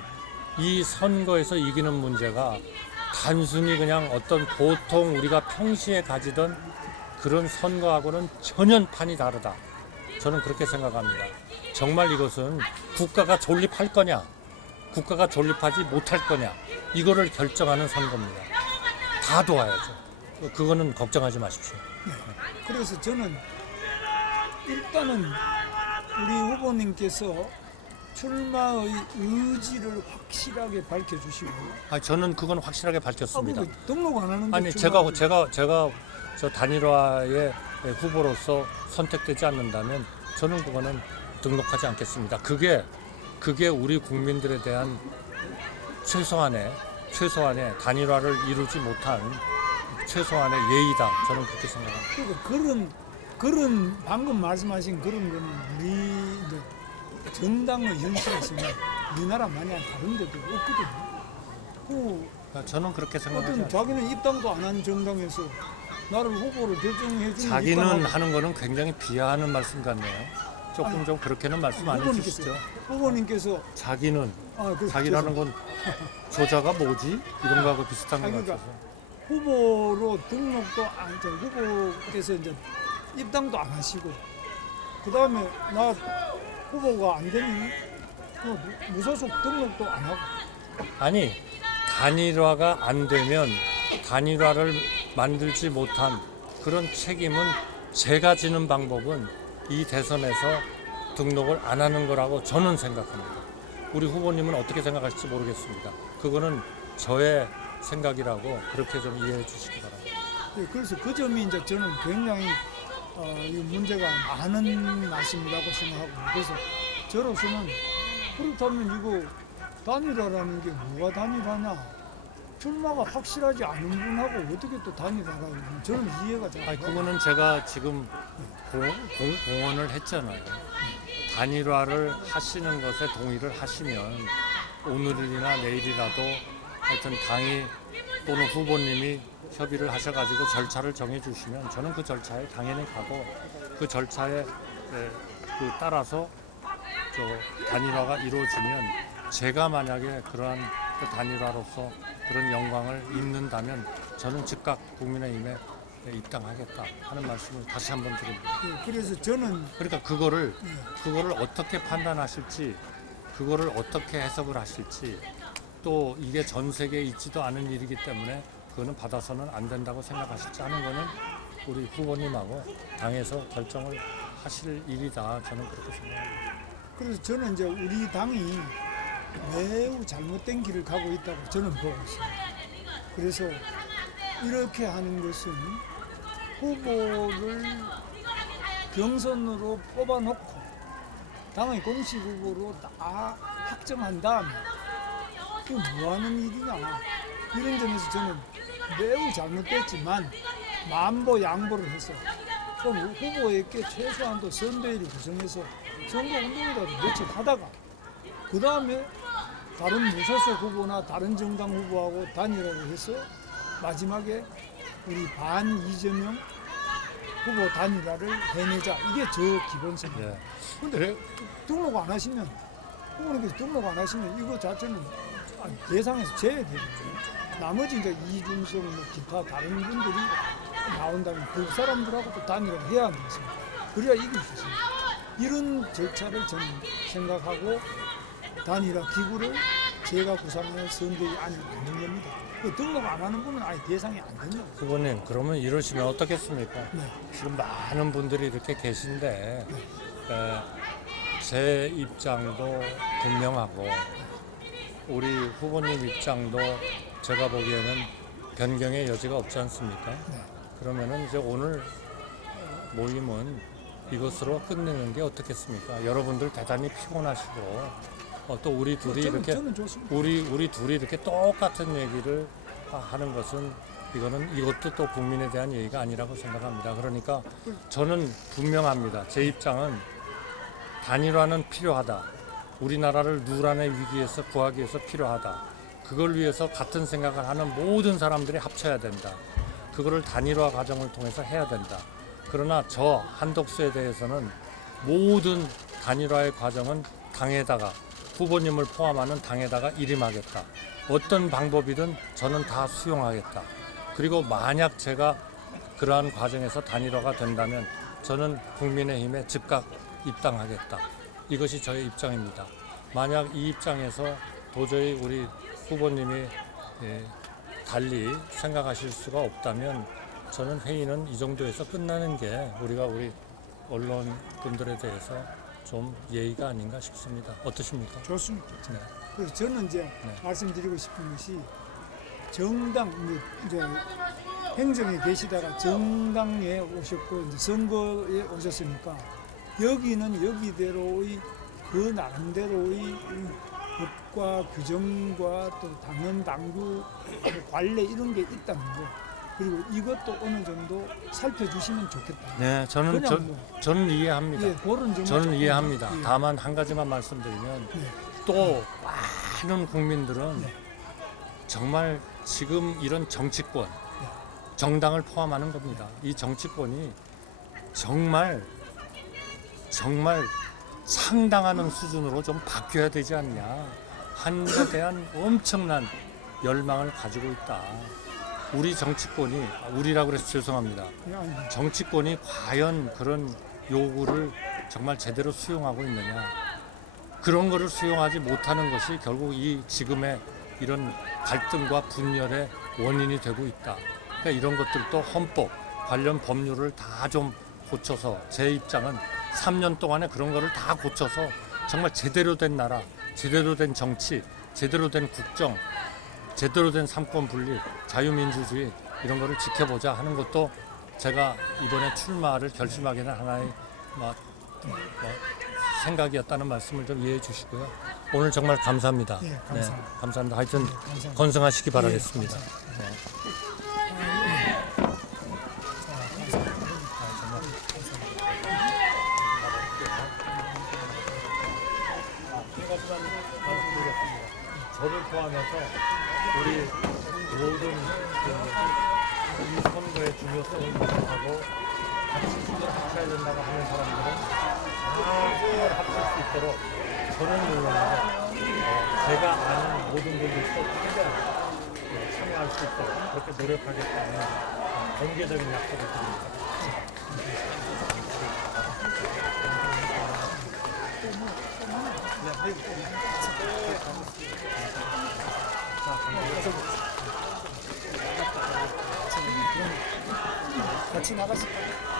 이 선거에서 이기는 문제가 단순히 그냥 어떤 보통 우리가 평시에 가지던 그런 선거하고는 전혀 판이 다르다. 저는 그렇게 생각합니다. 정말 이것은 국가가 존립할 거냐, 국가가 존립하지 못할 거냐, 이거를 결정하는 선거입니다. 다 도와야죠. 그거는 걱정하지 마십시오. 그래서 저는 일단은 우리 후보님께서 출마의 의지를 확실하게 밝혀주시고, 저는 그건 확실하게 밝혔습니다. 등록 안 하는데 아니 출마하고 제가 저 단일화의 후보로서 선택되지 않는다면 저는 그거는 등록하지 않겠습니다. 그게 우리 국민들에 대한 최소한의 단일화를 이루지 못한 최소한의 예의다. 저는 그렇게 생각합니다. 그러니까 그런 방금 말씀하신 그런 거는 우리 이제 정당의 현실에서는 우리나라 마냥 다른 데도 없거든요. 저는 그렇게 생각하지 어떤 않습니다. 자기는 입당도 안 한 정당에서 나를 후보로 결정해 주는 자기는 하는 거는 굉장히 비하하는 말씀 같네요. 조금 좀 그렇게는 말씀 안 해주시죠. 후보님께서 자기는 그 자기라는 건 저자가 뭐지? 이런 거하고 비슷한 것 그러니까 같아서. 후보로 등록도 안, 후보께서 이제 입당도 안 하시고, 그 다음에 나 후보가 안 되면 무소속 등록도 안 하고. 아니 단일화가 안 되면 단일화를 만들지 못한 그런 책임은 제가 지는 방법은 이 대선에서 등록을 안 하는 거라고 저는 생각합니다. 우리 후보님은 어떻게 생각하실지 모르겠습니다. 그거는 저의 생각이라고 그렇게 좀 이해해 주시기 바랍니다. 네, 그래서 그 점이 이제 저는 굉장히 이 문제가 많은 말씀이라고 생각하고, 그래서 저로서는 그렇다면 이거 단일화라는 게 뭐가 단일화냐? 출마가 확실하지 않은 분하고 어떻게 또 단일화라고 그러면 저는 이해가 잘 안 가요. 그거는 제가 지금 공언을 했잖아요. 단일화를 하시는 것에 동의를 하시면 오늘이나 내일이라도 하여튼 당이 또는 후보님이 협의를 하셔가지고 절차를 정해주시면 저는 그 절차에 당연히 가고, 그 절차에 따라서 단일화가 이루어지면 제가 만약에 그러한 그 단일화로서 그런 영광을 입는다면 저는 즉각 국민의힘에 입당하겠다 하는 말씀을 다시 한번 드립니다. 그래서 저는 그러니까 그거를 어떻게 판단하실지, 그거를 어떻게 해석을 하실지, 또 이게 전 세계에 있지도 않은 일이기 때문에 그거는 받아서는 안 된다고 생각하실지 하는 거는 우리 후보님하고 당에서 결정을 하실 일이다. 저는 그렇게 생각합니다. 그래서 저는 이제 우리 당이 매우 잘못된 길을 가고 있다고 저는 보고 있습니다. 그래서 이렇게 하는 것은 후보를 경선으로 뽑아놓고 당의 공식 후보로 다 확정한 다음에 이거 뭐 하는 일이냐, 이런 점에서 저는 매우 잘못됐지만 만보 양보를 해서 좀 후보에게 최소한도 선대위를 구성해서 선거운동이라도 며칠 하다가 그 다음에 다른 무소속 후보나 다른 정당 후보하고 단일화를 해서 마지막에 우리 반 이재명 후보 단일화를 해내자, 이게 저 기본 생각입니다. 근데 등록 안 하시면, 후보님께서 등록 안 하시면 이거 자체는 대상에서 제외되겠죠. 나머지 이제 이준석 뭐 기타 다른 분들이 나온다면 그 사람들하고 또 단일화를 해야 하는 것입니다. 그래야 이길 수 있습니다. 이런 절차를 저는 생각하고 단일화 기구를 제가 구상하는 선대위 안에 넣는 겁니다. 그 등록 안 하는 분은 아예 대상이 안 된다고. 후보님, 그러면 이러시면 어떻겠습니까? 네. 지금 많은 분들이 이렇게 계신데 제 입장도 분명하고 우리 후보님 입장도 제가 보기에는 변경의 여지가 없지 않습니까? 네. 그러면은 이제 오늘 모임은 이것으로 끝내는 게 어떻겠습니까? 여러분들 대단히 피곤하시고 또 우리 둘이 이렇게 저는 좋습니다. 우리 둘이 이렇게 똑같은 얘기를 하는 것은 이것도 또 국민에 대한 예의가 아니라고 생각합니다. 그러니까 저는 분명합니다. 제 입장은 단일화는 필요하다. 우리나라를 누란의 위기에서 구하기 위해서 필요하다. 그걸 위해서 같은 생각을 하는 모든 사람들이 합쳐야 된다. 그거를 단일화 과정을 통해서 해야 된다. 그러나 저 한덕수에 대해서는 모든 단일화의 과정은 당에다가, 후보님을 포함하는 당에다가 일임하겠다. 어떤 방법이든 저는 다 수용하겠다. 그리고 만약 제가 그러한 과정에서 단일화가 된다면 저는 국민의힘에 즉각 입당하겠다. 이것이 저의 입장입니다. 만약 이 입장에서 도저히 우리 후보님이 달리 생각하실 수가 없다면 저는 회의는 이 정도에서 끝나는 게 우리 언론분들에 대해서 좀 예의가 아닌가 싶습니다. 어떠십니까? 좋습니다. 네. 그래서 저는 이제 네. 말씀드리고 싶은 것이 정당 이제 행정에 계시다가 정당에 오셨고 이제 선거에 오셨으니까 여기는 여기대로의 그 나름대로의 법과 규정과 또 당원 당규 관례 이런 게 있다는 거 그리고 이것도 어느 정도 살펴주시면 좋겠다. 네, 저는 저는 이해합니다. 예, 그런 점을 저는 조금, 이해합니다. 예. 다만 한 가지만 말씀드리면 네. 또 많은 국민들은 네. 정말 지금 이런 정치권, 정당을 포함하는 겁니다. 이 정치권이 정말 상당하는 수준으로 좀 바뀌어야 되지 않냐 하는 데 대한 엄청난 열망을 가지고 있다. 우리 정치권이 우리라고 그래서 죄송합니다. 예, 아니, 정치권이 과연 그런 요구를 정말 제대로 수용하고 있느냐. 그런 거를 수용하지 못하는 것이 결국 이 지금의 이런 갈등과 분열의 원인이 되고 있다. 그러니까 이런 것들도 헌법, 관련 법률을 다 좀 고쳐서 제 입장은 3년 동안에 그런 거를 다 고쳐서 정말 제대로 된 나라, 제대로 된 정치, 제대로 된 국정, 제대로 된 삼권 분립, 자유민주주의 이런 거를 지켜보자 하는 것도 제가 이번에 출마를 결심하게 된 하나의 생각이었다는 말씀을 좀 이해해 주시고요. 오늘 정말 감사합니다. 예, 감사합니다. 네, 감사합니다. 하여튼 감사합니다. 건승하시기 예, 바라겠습니다. 감사합니다. 네. 한 가지만 말씀드리겠습니다. 저를 포함해서 우리 모든 이 선거의 중요성을 인식하고 같이 합쳐야 된다고 하는 사람들은 다 힘을 합칠 수 있도록 저는 물론이고 제가 아는 모든 분들도 최대한 참여할 수 있도록 그렇게 노력하겠다는 공개적인 약속을 드립니다. 같이 나가실까요?